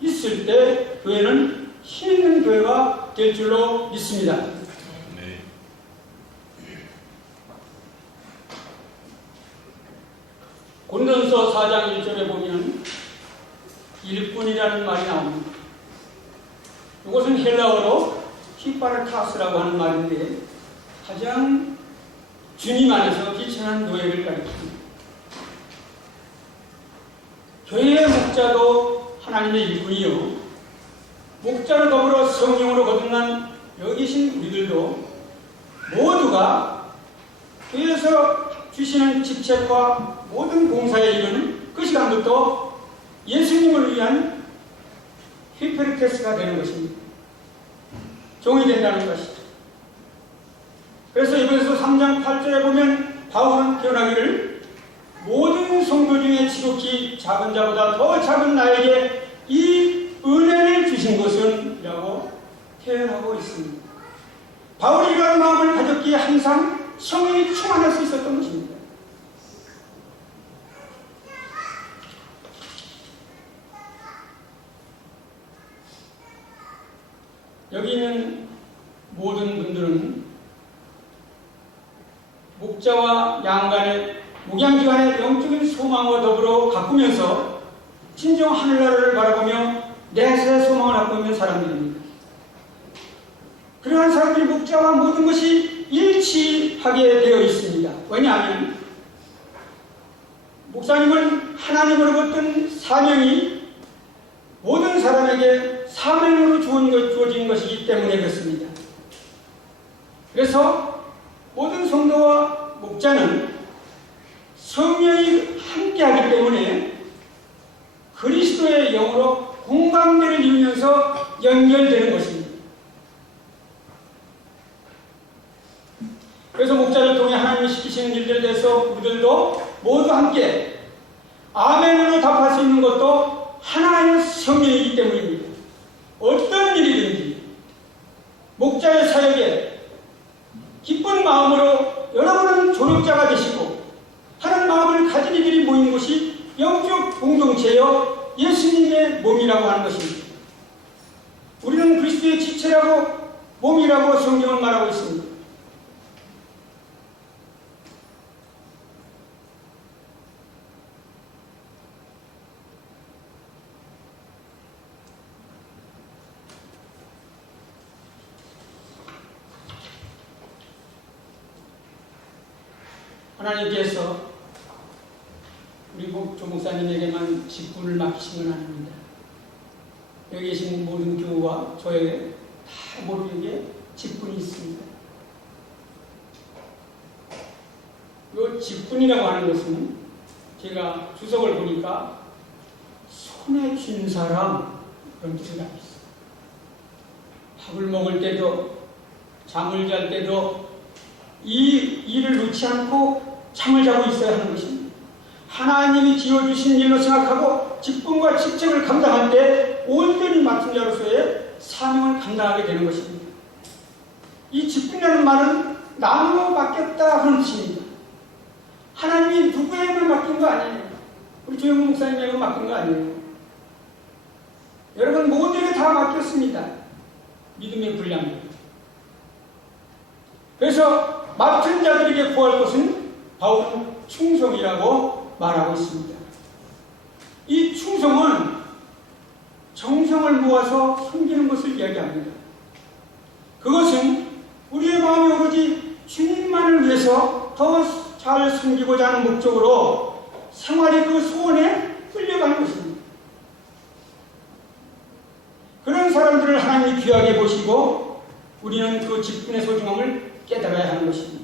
있을 때 교회는 힘있는 교회가 될 줄로 믿습니다. 고린도전서 4장 1절에 보면 일꾼이라는 말이 나옵니다. 이것은 헬라어로 히파르타스라고 하는 말인데 가장 주님 안에서 비천한 노예를 가리킵니다. 교회의 목자도 하나님의 일꾼이요 목자를 더불어 성령으로 거듭난 여기 계신 우리들도 모두가 교회에서 주시는 직책과 모든 봉사에 이르는 그 시간부터 예수님을 위한 히페르테스가 되는 것입니다. 종이 된다는 것이죠. 그래서 이번에서 3장 8절에 보면 바울은 표현하기를 모든 성도 중에 지극히 작은 자보다 더 작은 나에게 이 은혜를 주신 것은 라고 표현하고 있습니다. 바울이 이러한 마음을 가졌기에 항상 성령이 충만할 수 있었던 것입니다. 여기 있는 모든 분들은 목자와 양간의 목양기관의 영적인 소망과 더불어 가꾸면서 진정 하늘나라를 바라보며 내세의 소망을 갖고 있는 사람들입니다. 그러한 사람들이 목자와 모든 것이 일치하게 되어 있습니다. 왜냐하면 목사님은 하나님으로부터 사명이 모든 사람에게 사명으로 주어진 것이기 때문에 그렇습니다. 그래서 모든 성도와 목자는 성령이 함께하기 때문에 그리스도의 영으로 공감대를 이루면서 연결되는 것입니다. 그래서 목자를 통해 하나님이 시키시는 일들에 대해서 우리들도 모두 함께 아멘으로 답할 수 있는 것도 하나의 성령이기 때문입니다. 어떤 일이든지 목자의 사역에 기쁜 마음으로 여러분은 조력자가 되시고 하는 마음을 가진 이들이 모인 곳이 영적 공동체여 예수님의 몸이라고 하는 것입니다. 우리는 그리스도의 지체라고 몸이라고 성경은 말하고 있습니다. 하나님께서 우리 조 목사님에게만 직분을 맡기신 건 아닙니다. 여기 계신 모든 교우와 저에게 다 모두에게 직분이 있습니다. 이 직분이라고 하는 것은 제가 주석을 보니까 손에 쥔 사람 그런 뜻을 갖고 있어요. 밥을 먹을 때도 잠을 잘 때도 이 일을 놓지 않고 잠을 자고 있어야 하는 것입니다. 하나님이 지어주신 일로 생각하고 직분과 직책을 감당할 때 온전히 맡은 자로서의 사명을 감당하게 되는 것입니다. 이 직분이라는 말은 남으로 맡겼다 그런 뜻입니다. 하나님이 누구에게만 맡긴 거 아니에요. 우리 조영무 목사님에게 맡긴 거 아니에요. 여러분 모두에게 다 맡겼습니다. 믿음의 분량. 그래서 맡은 자들에게 구할 것은 바로 충성이라고 말하고 있습니다. 이 충성은 정성을 모아서 섬기는 것을 이야기합니다. 그것은 우리의 마음이 오로지 주님만을 위해서 더 잘 섬기고자 하는 목적으로 생활의 그 소원에 끌려가는 것입니다. 그런 사람들을 하나님이 귀하게 보시고 우리는 그 직분의 소중함을 깨달아야 하는 것입니다.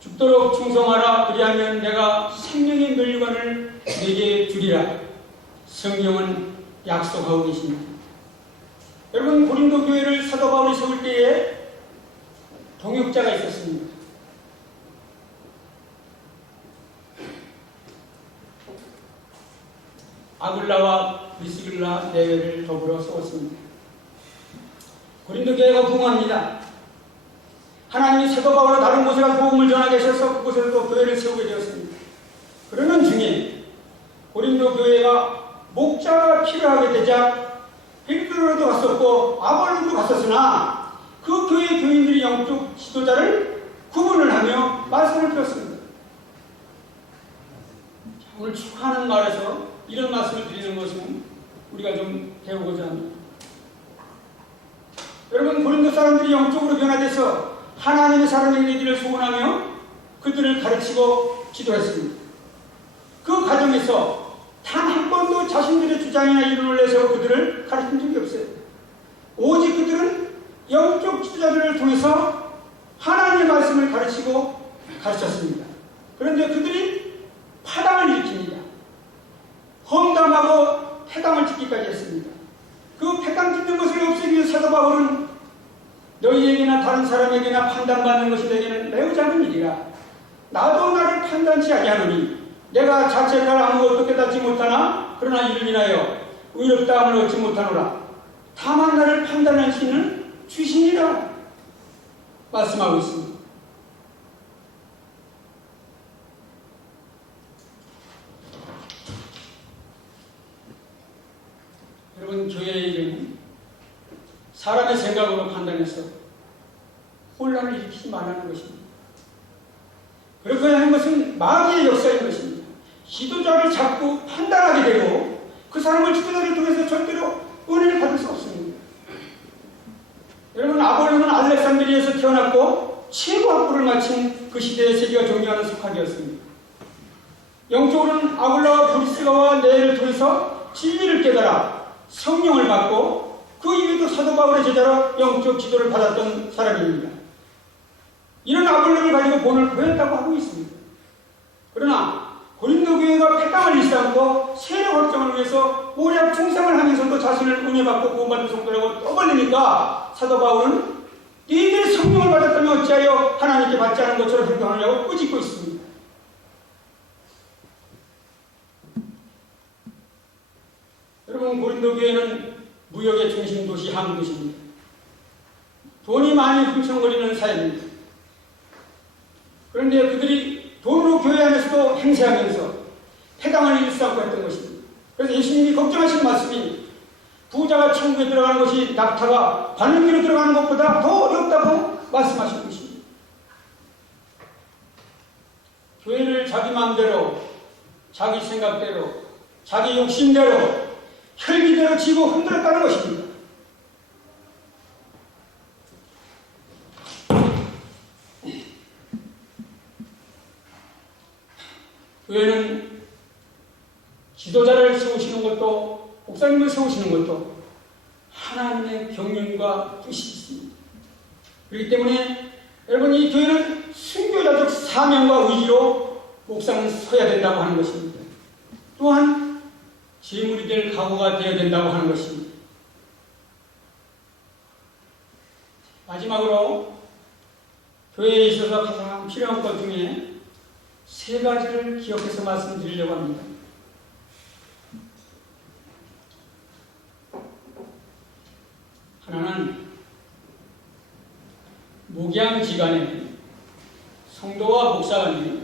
죽도록 충성하라. 그리하면 내가 생명의 멸류관을 내게 주리라. 성경은 약속하고 계십니다. 여러분 고린도 교회를 사도 바울이 세울 때에 동역자가 있었습니다. 아굴라와 브리스길라 대회를 더불어 세웠습니다. 고린도 교회가 부흥합니다. 하나님이 사도 바울을 다른 곳에 가서 복음을 전하게 하셔서 그곳에서도 교회를 세우게 되었습니다. 그러는 중에 고린도 교회가 목자가 필요하게 되자 빌드로도 갔었고 아볼로도 갔었으나 그 교회 교인들이 영적 지도자를 구분을 하며 말씀을 드렸습니다. 오늘 축하하는 말에서 이런 말씀을 드리는 것은 우리가 좀 배우고자 합니다. 여러분 고린도 사람들이 영적으로 변화돼서 하나님의 사람이 되기를 소원하며 그들을 가르치고 기도했습니다. 그 과정에서 단 한 번도 자신들의 주장이나 이론을 내세워 그들을 가르친 적이 없어요. 오직 그들은 영적 지도자들을 통해서 하나님의 말씀을 가르치고 가르쳤습니다. 그런데 그들이 파당을 일으킵니다. 험담하고 패당을 짓기까지 했습니다. 그 패당 짓는 것을 없애기 위해 사도 바울은 너희에게나 다른 사람에게나 판단받는 것이 내게는 매우 작은 일이라. 나도 나를 판단치 아니하노니 내가 자체가 아무것도 깨닫지 못하나 그러나 이를 인하여 의롭다함을 얻지 못하노라. 다만 나를 판단할 수 있는 주신이라 말씀하고 있습니다. 여러분 교회의 일은 사람의 생각으로 판단해서 혼란을 일으키지 말라는 것입니다. 그렇게 하는 것은 마귀의 역사인 것입니다. 지도자를 자꾸 판단하게 되고 그 사람을 지도자를 통해서 절대로 은혜를 받을 수 없습니다. 여러분 아볼로는 알렉산드리아에서 태어났고 최고 학부를 마친 그 시대의 세계가 존경하는 석학이었습니다. 영적으로는 아굴라와 브리스가와 네를 통해서 진리를 깨달아 성령을 받고 그 이후에도 사도 바울의 제자로 영적 지도를 받았던 사람입니다. 이런 아볼로를 가지고 본을 보였다고 하고 있습니다. 그러나 고린도 교회가 패당을 잃지 않고 세력 확장을 위해서 오래 충성을 하면서도 자신을 은혜받고 구원받은 성도라고 떠벌리니까 사도 바울은 너희들이 성령을 받았다면 어찌하여 하나님께 받지 않은 것처럼 행동하느냐고 꾸짖고 있습니다. 여러분 고린도 교회는 무역의 중심 도시 항도시입니다. 돈이 많이 훔쳐거리는 사회입니다. 그런데 그들이 돈으로 교회 안에서도 행세하면서 패당을 일삼고 했던 것입니다. 그래서 예수님이 걱정하신 말씀이 부자가 천국에 들어가는 것이 낙타가 바늘기로 들어가는 것보다 더 어렵다고 말씀하신 것입니다. 교회를 자기 마음대로, 자기 생각대로, 자기 욕심대로, 혈기대로 지고 흔들었다는 것입니다. 교회는 지도자를 세우시는 것도 목사님을 세우시는 것도 하나님의 경륜과 뜻이 있습니다. 그렇기 때문에 여러분 이 교회는 순교자적 사명과 의지로 목사는 서야 된다고 하는 것입니다. 또한 제물이 될 각오가 되어야 된다고 하는 것입니다. 마지막으로 교회에 있어서 가장 필요한 것 중에 세 가지를 기억해서 말씀드리려고 합니다. 하나는 목양지간에 성도와 목사 간에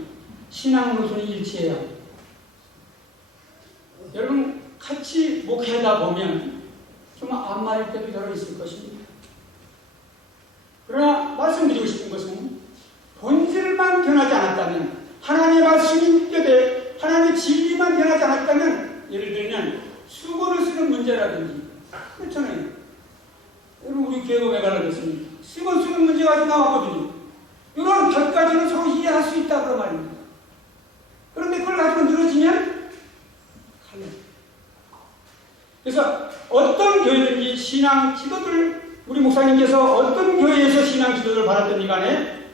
신앙 노선이 일치해야 합니다. 여러분 같이 목회하다 보면 좀 안 맞을 때도 여러 있을 것입니다. 그러나 말씀드리고 싶은 것은 본질만 변하지 않았다면, 하나님의 말씀이 뼈대 하나님의 진리만 변하지 않았다면, 예를 들면 수건을 쓰는 문제라든지, 그렇잖아요. 여러분 우리 교회가 왜 갈라졌습니까? 수건 쓰는 문제가 아직 나왔거든요. 이런 곁까지는 서로 이해할 수 있다 그 말입니다. 그런데 그걸 가지고 늘어지면 갈라져요. 그래서 어떤 교회든지 신앙 지도들, 우리 목사님께서 어떤 교회에서 신앙 지도를 받았든지 간에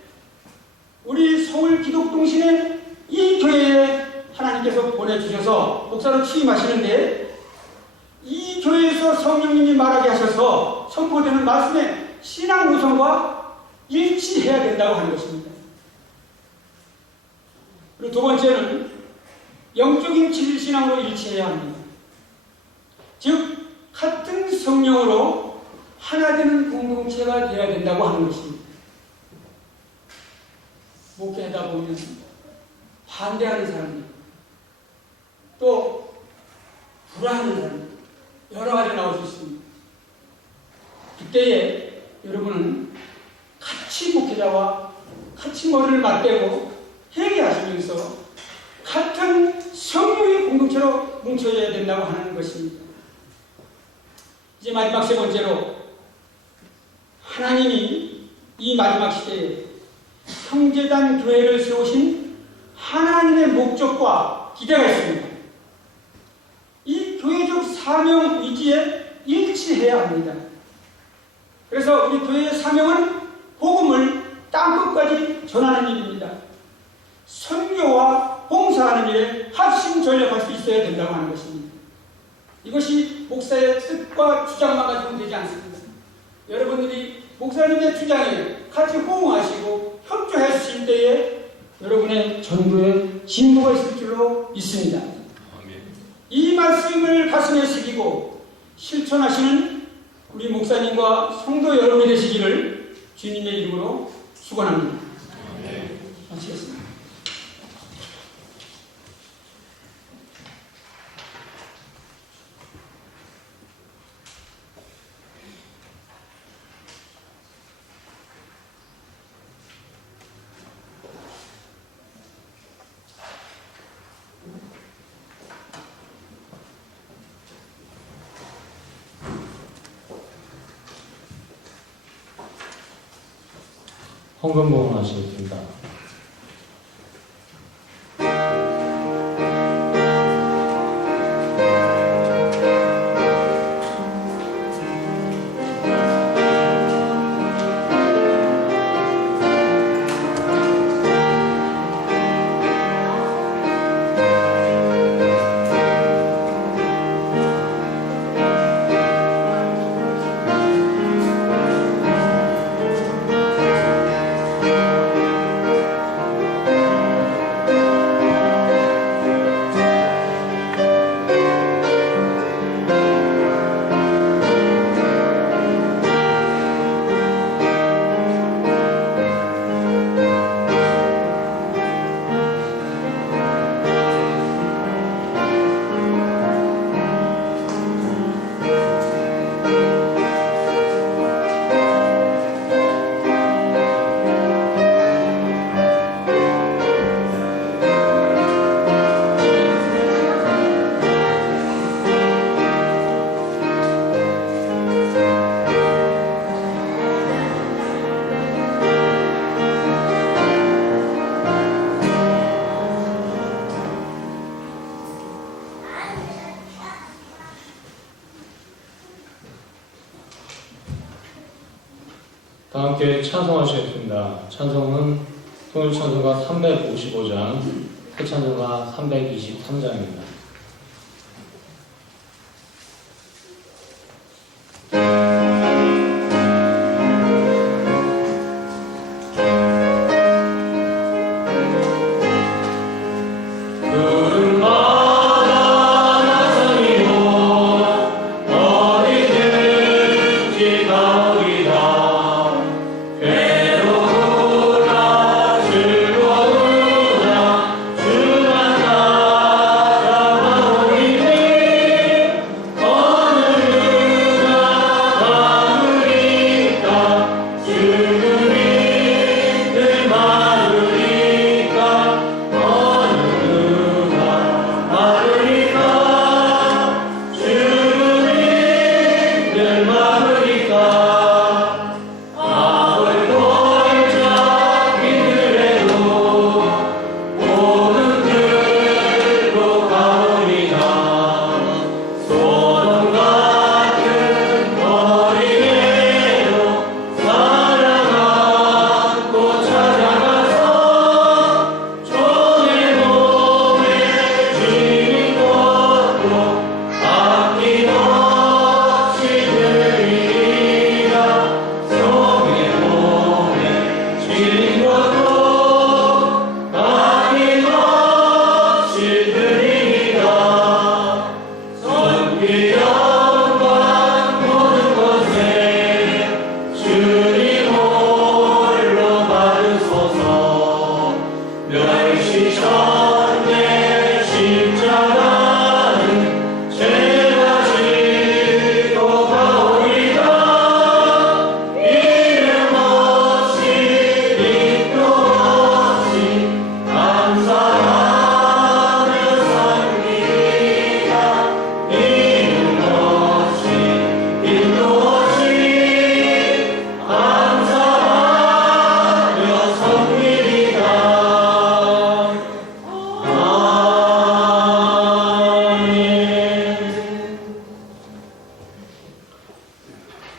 우리 서울 기독동신에 이 교회에 하나님께서 보내주셔서 목사로 취임하시는데, 이 교회에서 성령님이 말하게 하셔서 선포되는 말씀의 신앙 구성과 일치해야 된다고 하는 것입니다. 그리고 두 번째는 영적인 진실신앙으로 일치해야 합니다. 즉 같은 성령으로 하나 되는 공동체가 되어야 된다고 하는 것입니다. 목회하다 보면 반대하는 사람들, 또 불화하는 사람들, 여러 가지 나올 수 있습니다. 그때에 여러분은 같이 목회자와 같이 머리를 맞대고 회개하시면서 같은 성령의 공동체로 뭉쳐져야 된다고 하는 것입니다. 이제 마지막 세 번째로, 하나님이 이 마지막 시대에 형제단 교회를 세우신 하나님의 목적과 기대가 있습니다. 이 교회적 사명 의지에 일치해야 합니다. 그래서 우리 교회의 사명은 복음을 땅끝까지 전하는 일입니다. 선교와 봉사하는 일에 합심 전력할 수 있어야 된다고 하는 것입니다. 이것이 목사의 뜻과 주장만 가지고는 되지 않습니다. 여러분들이 목사님의 주장에 같이 호응하시고 협조해 주실 때에 여러분의 전도에 진보가 있을 줄로 믿습니다. 이 말씀을 가슴에 새기고 실천하시는 우리 목사님과 성도 여러분이 되시기를 주님의 이름으로 축원합니다. 마치겠습니다. 헌금봉 하시겠습니다. 다 함께 찬송하시겠습니다. 찬송은 통일찬송가 355장, 새찬송가 323장입니다.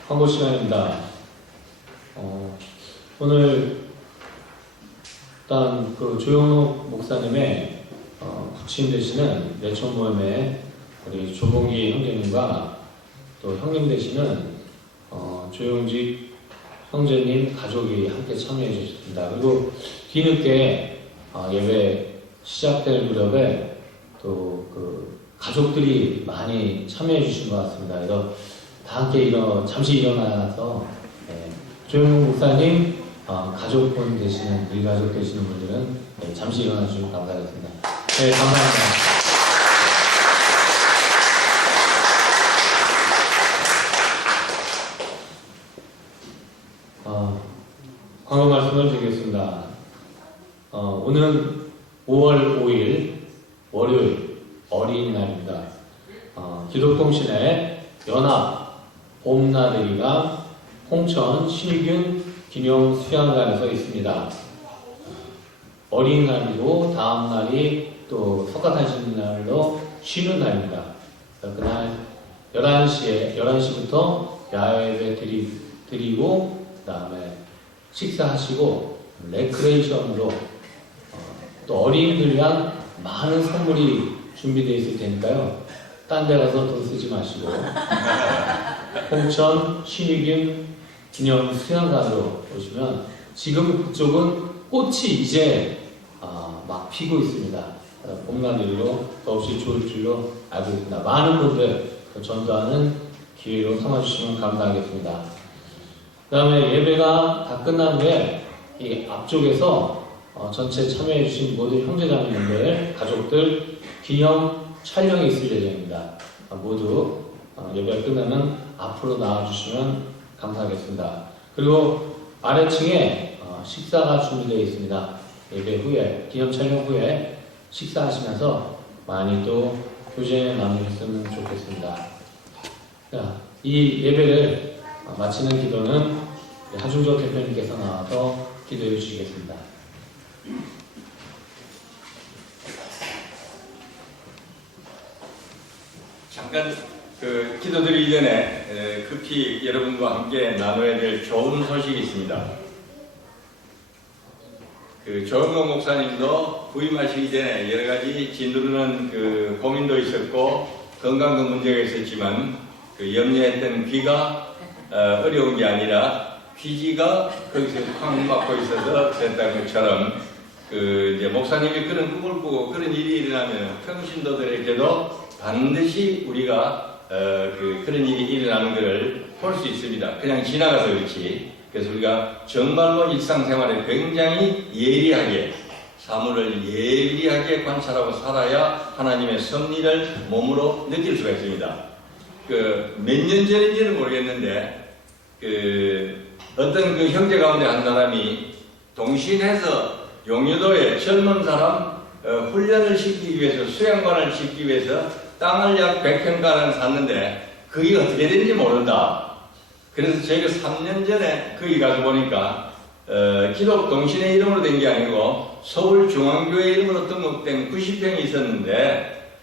광고 시간입니다. 오늘 일단 그 조영록 목사님의 부친 되시는 내촌 모임에 우리 조봉기 형제님과 또 형님 되시는 조용직 형제님 가족이 함께 참여해 주셨습니다. 그리고 뒤늦게 예배 시작될 무렵에 또 그 가족들이 많이 참여해 주신 것 같습니다. 그래서 다 함께 잠시 일어나서 조용록 목사님 가족분 되시는 일가족 되시는 분들은 잠시 일어나 주시면 감사하겠습니다. 네, 감사합니다. 광고 말씀을 드리겠습니다. 오늘은 5월 5일 월요일 어린이날입니다. 기독통신의 연합 봄나들이가 홍천 신의균 기념 수양관에서 있습니다. 어린이날이고 다음 날이 또 석가탄신날로 쉬는 날입니다. 그날 11시부터 야외 드리고 그 다음에 식사하시고 레크레이션으로 또 어린이들 위한 많은 선물이 준비되어 있을 테니까요. 딴 데 가서 돈 쓰지 마시고 홍천 신의균 기념 수양관으로 오시면 지금 그쪽은 꽃이 이제 막 피고 있습니다. 봄나들이로 더없이 좋을 줄로 알고 있습니다. 많은 분들 전도하는 기회로 삼아주시면 감사하겠습니다. 그 다음에 예배가 다 끝난 후에 이 앞쪽에서 전체 참여해주신 모든 형제자매님들, 가족들 기념 촬영이 있을 예정입니다. 모두 예배가 끝나면 앞으로 나와주시면 감사하겠습니다. 그리고 아래층에 식사가 준비되어 있습니다. 예배 후에, 기념 촬영 후에 식사하시면서 많이 또 교제에 나누셨으면 좋겠습니다. 자, 이 예배를 마치는 기도는 하중조 대표님께서 나와서 기도해 주시겠습니다. 잠깐 기도드리기 전에 급히 여러분과 함께 나눠야 될 좋은 소식이 있습니다. 조영록 목사님도 부임하시기 전에 여러 가지 짓누르는 고민도 있었고 건강도 문제가 있었지만 염려했던 귀가 어려운 게 아니라 귀지가 거기서 쾅 막고 있어서 됐다는 것처럼 이제 목사님이 그런 꿈을 꾸고 그런 일이 일어나면 평신도들에게도 반드시 우리가 그런 일이 일어나는 것을 볼 수 있습니다. 그냥 지나가서 그렇지. 그래서 우리가 정말로 일상생활에 굉장히 예리하게 사물을 예리하게 관찰하고 살아야 하나님의 섭리를 몸으로 느낄 수가 있습니다. 몇 년 전인지는 모르겠는데 어떤 형제 가운데 한 사람이 동신에서 용유도에 젊은 사람 훈련을 시키기 위해서 수양관을 짓기 위해서 땅을 약 100평가를 샀는데 그게 어떻게 되는지 모른다. 그래서 저희가 3년 전에 거기 가서 보니까 기독 동신의 이름으로 된 게 아니고 서울중앙교회 이름으로 등록된 90평이 있었는데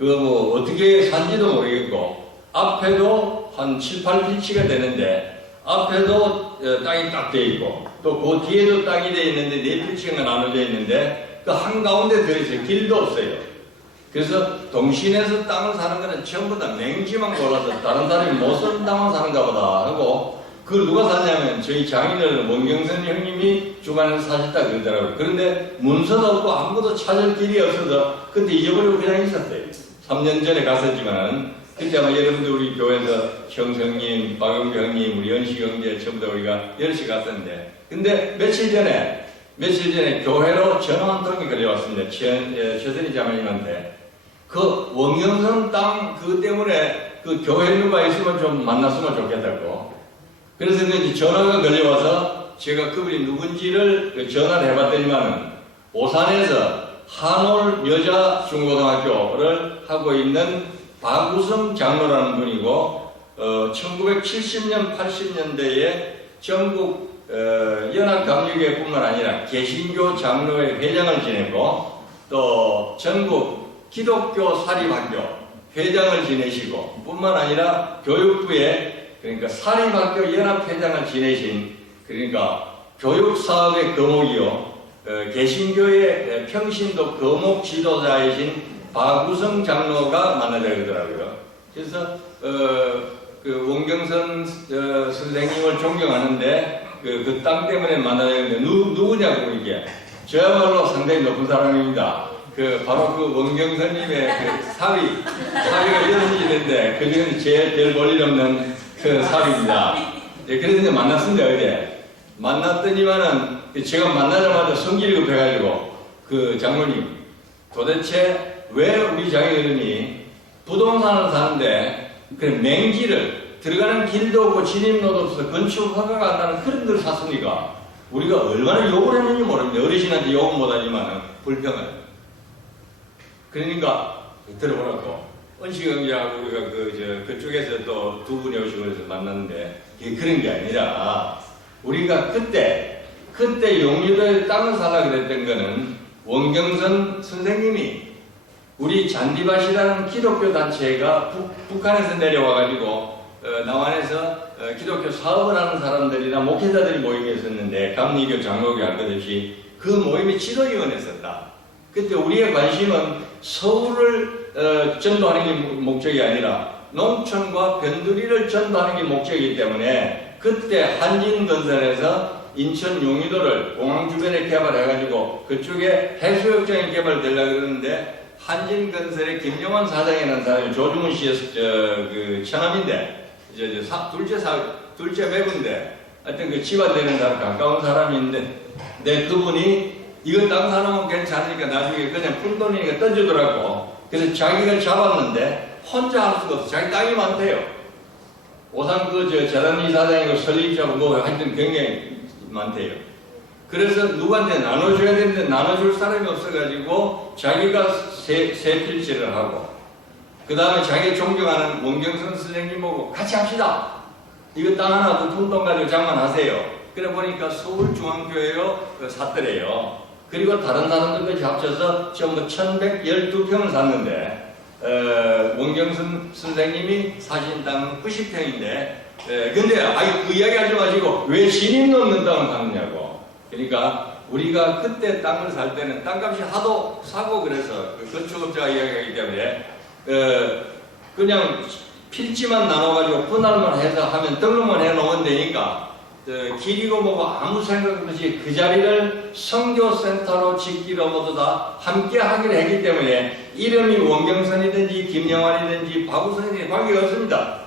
어떻게 산지도 모르겠고 앞에도 한 7, 8필치가 되는데 앞에도 땅이 딱 돼 있고 또 그 뒤에도 땅이 돼 있는데 4필치가 나눠져 있는데 그 한가운데 들어있어요. 길도 없어요. 그래서 동신에서 땅을 사는 거는 전부 다 맹지만 골라서 다른 사람이 못 쓰는 땅만 사는가 보다 하고 그걸 누가 샀냐면 저희 장인어른 원경선 형님이 주관해서 사셨다 그러더라고요. 그런데 문서도 없고 아무것도 찾을 길이 없어서 그때 잊어버리고 그냥 있었어요. 3년 전에 갔었지만 그때 아마 여러분들 우리 교회에서 형성님, 박영규 형님, 우리 연식 형제 전부 다 우리가 여럿이 갔었는데 근데 며칠 전에 교회로 전화 한 통이 걸려왔습니다. 최선희 자매님한테 그 원경선 땅 그것 때문에 그 교회 누가 있으면 좀 만났으면 좋겠다고. 그래서 그 전화가 걸려와서 제가 그분이 누군지를 전화를 해봤더니만은 오산에서 한올 여자 중고등학교를 하고 있는 박우성 장로라는 분이고 1970년 80년대에 전국 연합감리교회뿐만 아니라 개신교 장로회 회장을 지내고 또 전국 기독교 사립학교 회장을 지내시고 뿐만 아니라 교육부에 그러니까 사립학교 연합회장을 지내신 그러니까 교육사업의 거목이요 개신교의 평신도 거목 지도자이신 박우성 장로가 만나자 그러더라고요. 그래서 원경선 선생님을 존경하는데 그 땅 때문에 만나자 했는데 누구냐고 이게 저야말로 상당히 높은 사람입니다. 바로 그 원경선님의 사위가 이름이 있는데 그 중에 제일 별 볼일 없는 그 사위입니다. 예, 그래서 이제 만났습니다. 어제 만났더니만은 제가 만나자마자 성질이 급해가지고 그 장로님 도대체 왜 우리 장인어른이 부동산을 사는데 그래 맹지를 들어가는 길도 없고 진입로도 없어서 건축 허가가 안 나는 그런 데를 샀습니까? 우리가 얼마나 욕을 했는지 모르는데 어르신한테 욕은 못하지만 불평을. 그러니까 들어보라고 은식형제하고 우리가 그쪽에서 또 두 분이 오시고 그래서 만났는데 그런 게 아니라 우리가 그때 용유도에 땅을 살라 그랬던 거는 원경선 선생님이 우리 잔디밭이라는 기독교 단체가 북한에서 내려와가지고 남한에서 기독교 사업을 하는 사람들이나 목회자들이 모임이 있었는데 감리교 장로교 할 것 없이 그 모임이 지도위원회였었다. 그때 우리의 관심은 서울을 전도하는 게 목적이 아니라 농촌과 변두리를 전도하는 게 목적이기 때문에 그때 한진건설에서 인천 용의도를 공항 주변에 개발해가지고 그쪽에 해수욕장이 개발되려고 그러는데 한진건설의 김영환 사장이라는 사람이 조중훈 씨의 그 처남인데 둘째 매부인데 하여튼 그 집안 되는 사람 가까운 사람이 있는데 그분이 이거 땅 사놓으면 괜찮으니까 나중에 그냥 푼돈이니까 던지더라고. 그래서 자기가 잡았는데 혼자 할 수가 없어. 자기 땅이 많대요. 오산 재단 이사장이고 설립자고 뭐 하여튼 굉장히 많대요. 그래서 누구한테 나눠줘야 되는데 나눠줄 사람이 없어가지고 자기가 세 필지를 하고 그 다음에 자기가 존경하는 원경선 선생님 보고 같이 합시다. 이거 땅 하나 그 푼돈 가지고 장만하세요. 그래 보니까 서울중앙교회로 샀더래요. 그리고 다른 사람들까지 합쳐서 전부 1112평을 샀는데 원경선 선생님이 사신 땅은 90평인데 근데 그 이야기 하지 마시고 왜 신임 넘는 땅을 샀느냐고. 그러니까 우리가 그때 땅을 살 때는 땅값이 하도 싸고 그래서 그 건축업자가 이야기하기 때문에 그냥 필지만 나눠가지고 분할만 해서 하면 등록만 해놓으면 되니까 길이고 뭐고 아무 생각 없이 그 자리를 선교센터로 짓기로 모두 다 함께 하기로 했기 때문에 이름이 원경선이든지 김영환이든지 박우선이든지 관계가 없습니다.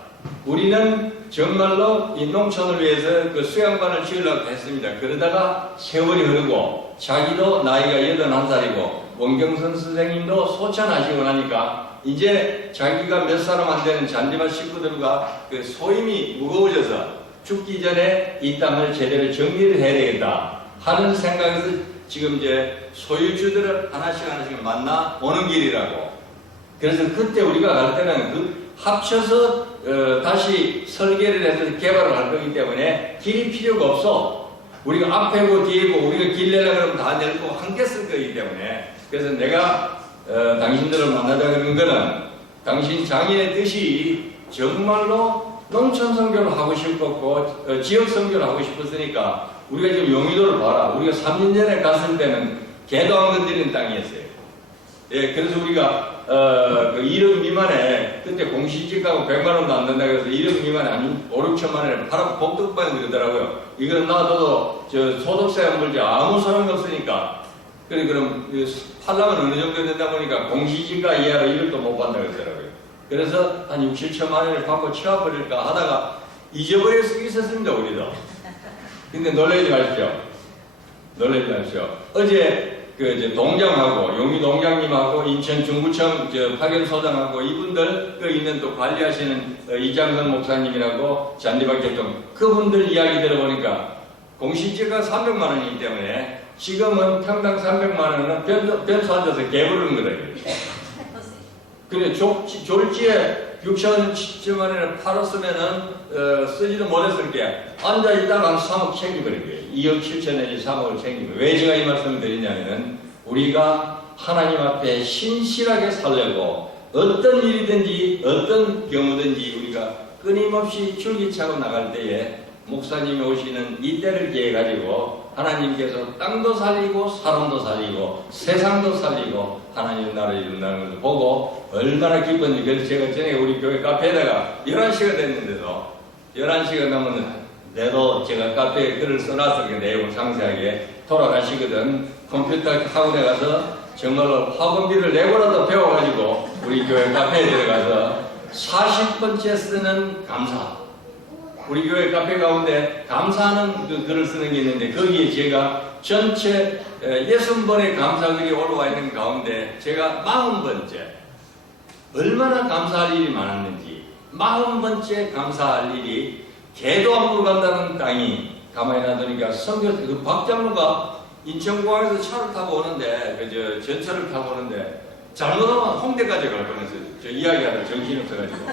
우리는 정말로 이 농촌을 위해서 그 수양관을 지으려고 했습니다. 그러다가 세월이 흐르고 자기도 나이가 81살이고 원경선 선생님도 소천하시고 나니까 이제 자기가 몇 사람 안 되는 잔디밭 식구들과 그 소임이 무거워져서 죽기 전에 이 땅을 제대로 정리를 해야 되겠다 하는 생각에서 지금 이제 소유주들을 하나씩 만나 오는 길이라고. 그래서 그때 우리가 갈 때는 그 합쳐서 다시 설계를 해서 개발을 할 거기 때문에 길이 필요가 없어. 우리가 앞에고 뒤에고 우리가 길 내려고 하면 다 내고 함께 쓸 거기 때문에. 그래서 내가 당신들을 만나자 그런 거는 당신 장인의 뜻이 정말로 농촌 선교를 하고 싶었고 지역 선교를 하고 싶었으니까 우리가 지금 용의도를 봐라. 우리가 3년 전에 갔을 때는 개도 안 건드리는 땅이었어요. 예, 그래서 우리가 그 1억 미만에 그때 공시지가가 100만 원도 안 된다고 해서 1억 미만에 한 5, 6천만 원에 팔아 복덕방에 그러더라고요. 이거는 놔둬도 저 소득세 안 벌지 아무 소용이 없으니까. 그럼 팔려면 어느 정도 된다 보니까 공시지가 이하로 1억도 못 받는다고 그러더라고요. 그래서 한 6, 7천만 원을 받고 치워버릴까 하다가 잊어버릴 수 있었습니다, 우리도. 근데 놀라지 마십시오. 놀라지 마십시오. 어제 그 동장하고 용희 동장님하고 인천 중구청 파견소장하고 이분들 그 있는 또 관리하시는 이장선 목사님이라고 잔디밭 개통 그분들 이야기 들어보니까 공시지가 300만 원이기 때문에 지금은 평당 300만 원은 변수 앉아서 개부르는 거다. 그래 졸지에 6천 7만 원을 팔았으면은 쓰지도 못했을 게 앉아 있다가 한 3억 챙겨버린 거예요. 2억 7천원이 3억을 챙기면 왜 제가 이 말씀을 드리냐면은 우리가 하나님 앞에 신실하게 살려고 어떤 일이든지 어떤 경우든지 우리가 끊임없이 줄기차고 나갈 때에 목사님이 오시는 이때를 기해 가지고 하나님께서 땅도 살리고 사람도 살리고 세상도 살리고 하나님 나라를 이룬다는 것을 보고 얼마나 기쁜지. 그래서 제가 전에 우리 교회 카페에다가 11시가 됐는데도 11시가 넘었는데도 제가 카페에 글을 써놔서 그 내용을 상세하게 돌아가시거든. 컴퓨터 학원에 가서 정말로 학원비를 내고라도 배워가지고 우리 교회 카페에 들어가서 40번째 쓰는 감사, 우리 교회 카페 가운데 감사하는 그 글을 쓰는 게 있는데 거기에 제가 전체 60번의 감사글이 올라와 있는 가운데 제가 40번째 얼마나 감사할 일이 많았는지 40번째 감사할 일이 개도 안 물간다는 땅이 가만히 놔두니까 그 박장로가 인천공항에서 차를 타고 오는데 전철을 타고 오는데 잘못하면 홍대까지 갈 뻔했어요. 저 이야기하다 정신이 없어가지고.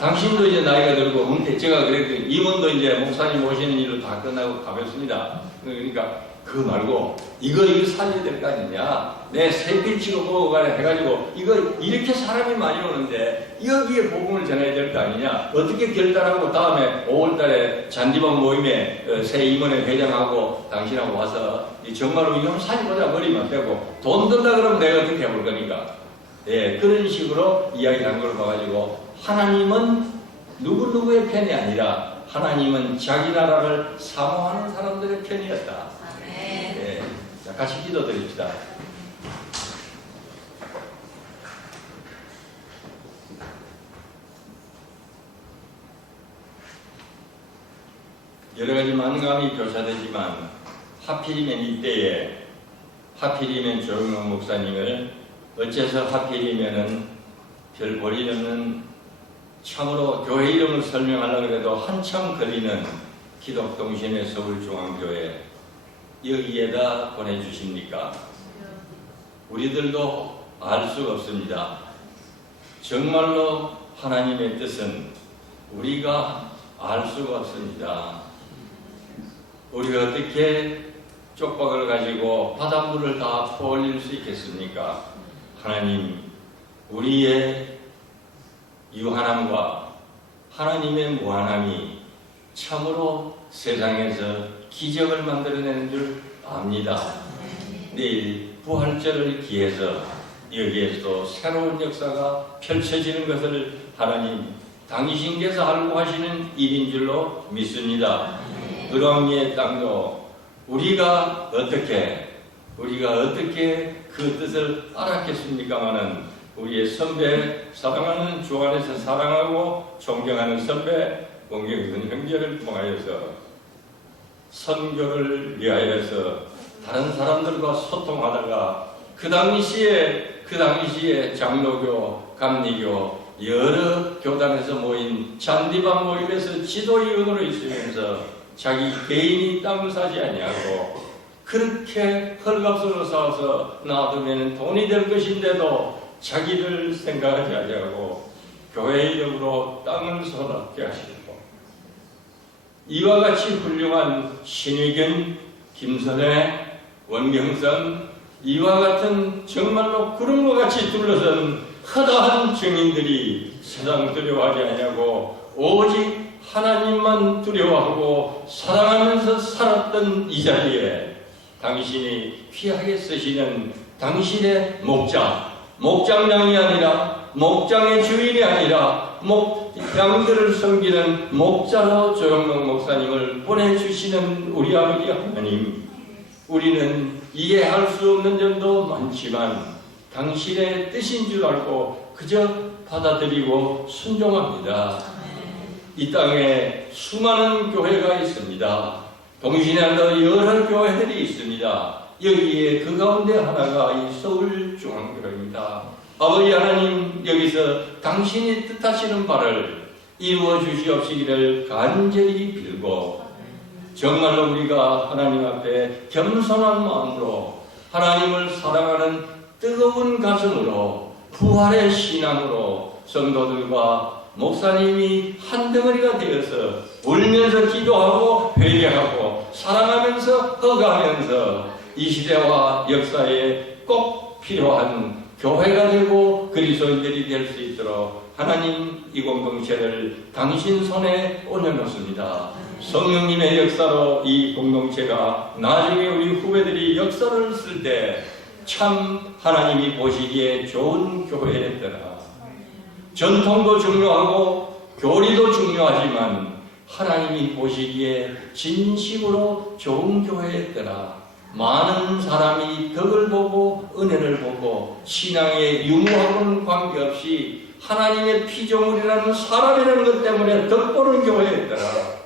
당신도 이제 나이가 들고 홍대, 제가 그랬더니 임원도 이제 목사님 오시는 일로 다 끝나고 가볍습니다. 그러니까 그거 말고 이거 살려야 될 거 아니냐. 내 세필치고 뭐고 가래 해가지고 이거 이렇게 사람이 많이 오는데 여기에 복음을 전해야 될 거 아니냐. 어떻게 결단하고 다음에 5월달에 잔디밭 모임에 새 임원회 회장하고 당신하고 와서 정말로 이거 살려보자 머리만 빼고 돈 든다 그러면 내가 어떻게 해볼 거니까. 예, 그런 식으로 이야기한 걸 봐가지고 하나님은 누구누구의 편이 아니라 하나님은 자기 나라를 사모하는 사람들의 편이었다. 예, 자, 같이 기도드립시다. 여러 가지 만감이 교차되지만 하필이면 이때에 하필이면 조영록 목사님을 어째서 하필이면은 별 볼일 없는 참으로 교회 이름을 설명하려고 해도 한참 걸리는 기독동신의 서울중앙교회 여기에다 보내주십니까? 우리들도 알 수가 없습니다. 정말로 하나님의 뜻은 우리가 알 수가 없습니다. 우리가 어떻게 쪽박을 가지고 바닷물을 다 퍼올릴 수 있겠습니까? 하나님, 우리의 유한함과 하나님의 무한함이 참으로 세상에서 기적을 만들어내는 줄 압니다. 내일 부활절을 기해서 여기에서 새로운 역사가 펼쳐지는 것을 하나님 당신께서 하려고 하시는 일인 줄로 믿습니다. 을왕리의 땅도 우리가 어떻게 그 뜻을 알았겠습니까마는 우리의 선배, 사랑하는 주 안에서 사랑하고 존경하는 선배 원경선 형제를 통하여서 선교를 위하여서 다른 사람들과 소통하다가 그 당시에 장로교, 감리교 여러 교단에서 모인 잔디방 모임에서 지도위원으로 있으면서 자기 개인이 땅을 사지 아니하고 그렇게 헐값으로 사서 놔두면 돈이 될 것인데도 자기를 생각하지 아니하고 교회 이름으로 땅을 서랍게 하시고 이와 같이 훌륭한 신의견, 김선혜, 원경선 이와 같은 정말로 구름과 같이 둘러선 허다한 증인들이 세상 두려워하지 아니하고 오직 하나님만 두려워하고 사랑하면서 살았던 이 자리에 당신이 귀하게 쓰시는 당신의 목장량이 아니라 목장의 주인이 아니라 양들을 섬기는 목자로 조영록 목사님을 보내주시는 우리 아버지 하나님, 우리는 이해할 수 없는 점도 많지만 당신의 뜻인 줄 알고 그저 받아들이고 순종합니다. 이 땅에 수많은 교회가 있습니다. 동시에도 여러 교회들이 있습니다. 여기에 그 가운데 하나가 이 서울중앙교회입니다. 아버지 하나님, 여기서 당신이 뜻하시는 바를 이루어 주시옵시기를 간절히 빌고 정말로 우리가 하나님 앞에 겸손한 마음으로 하나님을 사랑하는 뜨거운 가슴으로 부활의 신앙으로 성도들과 목사님이 한 덩어리가 되어서 울면서 기도하고 회개하고 사랑하면서 허가하면서 이 시대와 역사에 꼭 필요한 교회가 되고 그리스도인들이 될 수 있도록 하나님 이 공동체를 당신 손에 올려놓습니다. 성령님의 역사로 이 공동체가 나중에 우리 후배들이 역사를 쓸 때 참 하나님이 보시기에 좋은 교회였더라. 전통도 중요하고 교리도 중요하지만 하나님이 보시기에 진심으로 좋은 교회였더라. 많은 사람이 덕을 보고 은혜를 보고 신앙의 유무하고는 관계없이 하나님의 피조물이라는 사람이라는 것 때문에 덕보는 교회였더라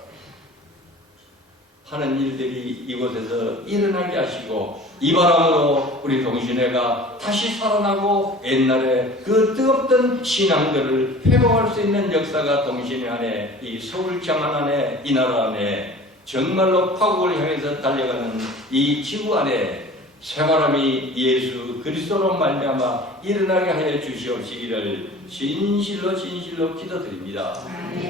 하는 일들이 이곳에서 일어나게 하시고 이 바람으로 우리 동신회가 다시 살아나고 옛날에 그 뜨겁던 신앙들을 회복할 수 있는 역사가 동신회 안에 이 서울 장안 안에 이 나라 안에 정말로 파국을 향해서 달려가는 이 지구 안에 새바람이 예수 그리스도로 말미암아 일어나게 하여 주시옵시기를 진실로 기도드립니다.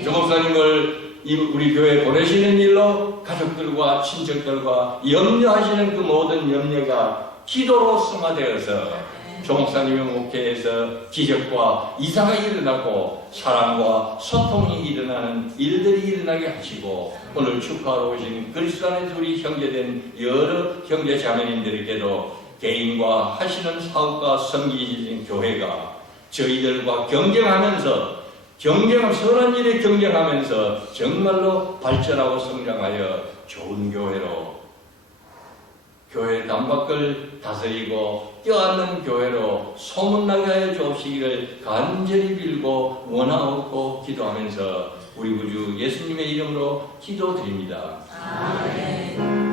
조 목사님을 우리 교회에 보내시는 일로 가족들과 친척들과 염려하시는 그 모든 염려가 기도로 승화되어서 조 목사님의 목회에서 기적과 이사가 일어나고 사랑과 소통이 일어나는 일들이 일어나게 하시고 오늘 축하하러 오신 그리스도 안에서 우리 형제된 여러 형제 자매님들에게도 개인과 하시는 사업과 섬기시는 교회가 저희들과 경쟁하면서 선한 일에 경쟁하면서 정말로 발전하고 성장하여 좋은 교회로 교회 단박을 다스리고 껴안는 교회로 소문나게 하여 주옵시기를 간절히 빌고 원하옵고 기도하면서 우리 구주 예수님의 이름으로 기도드립니다. 아멘.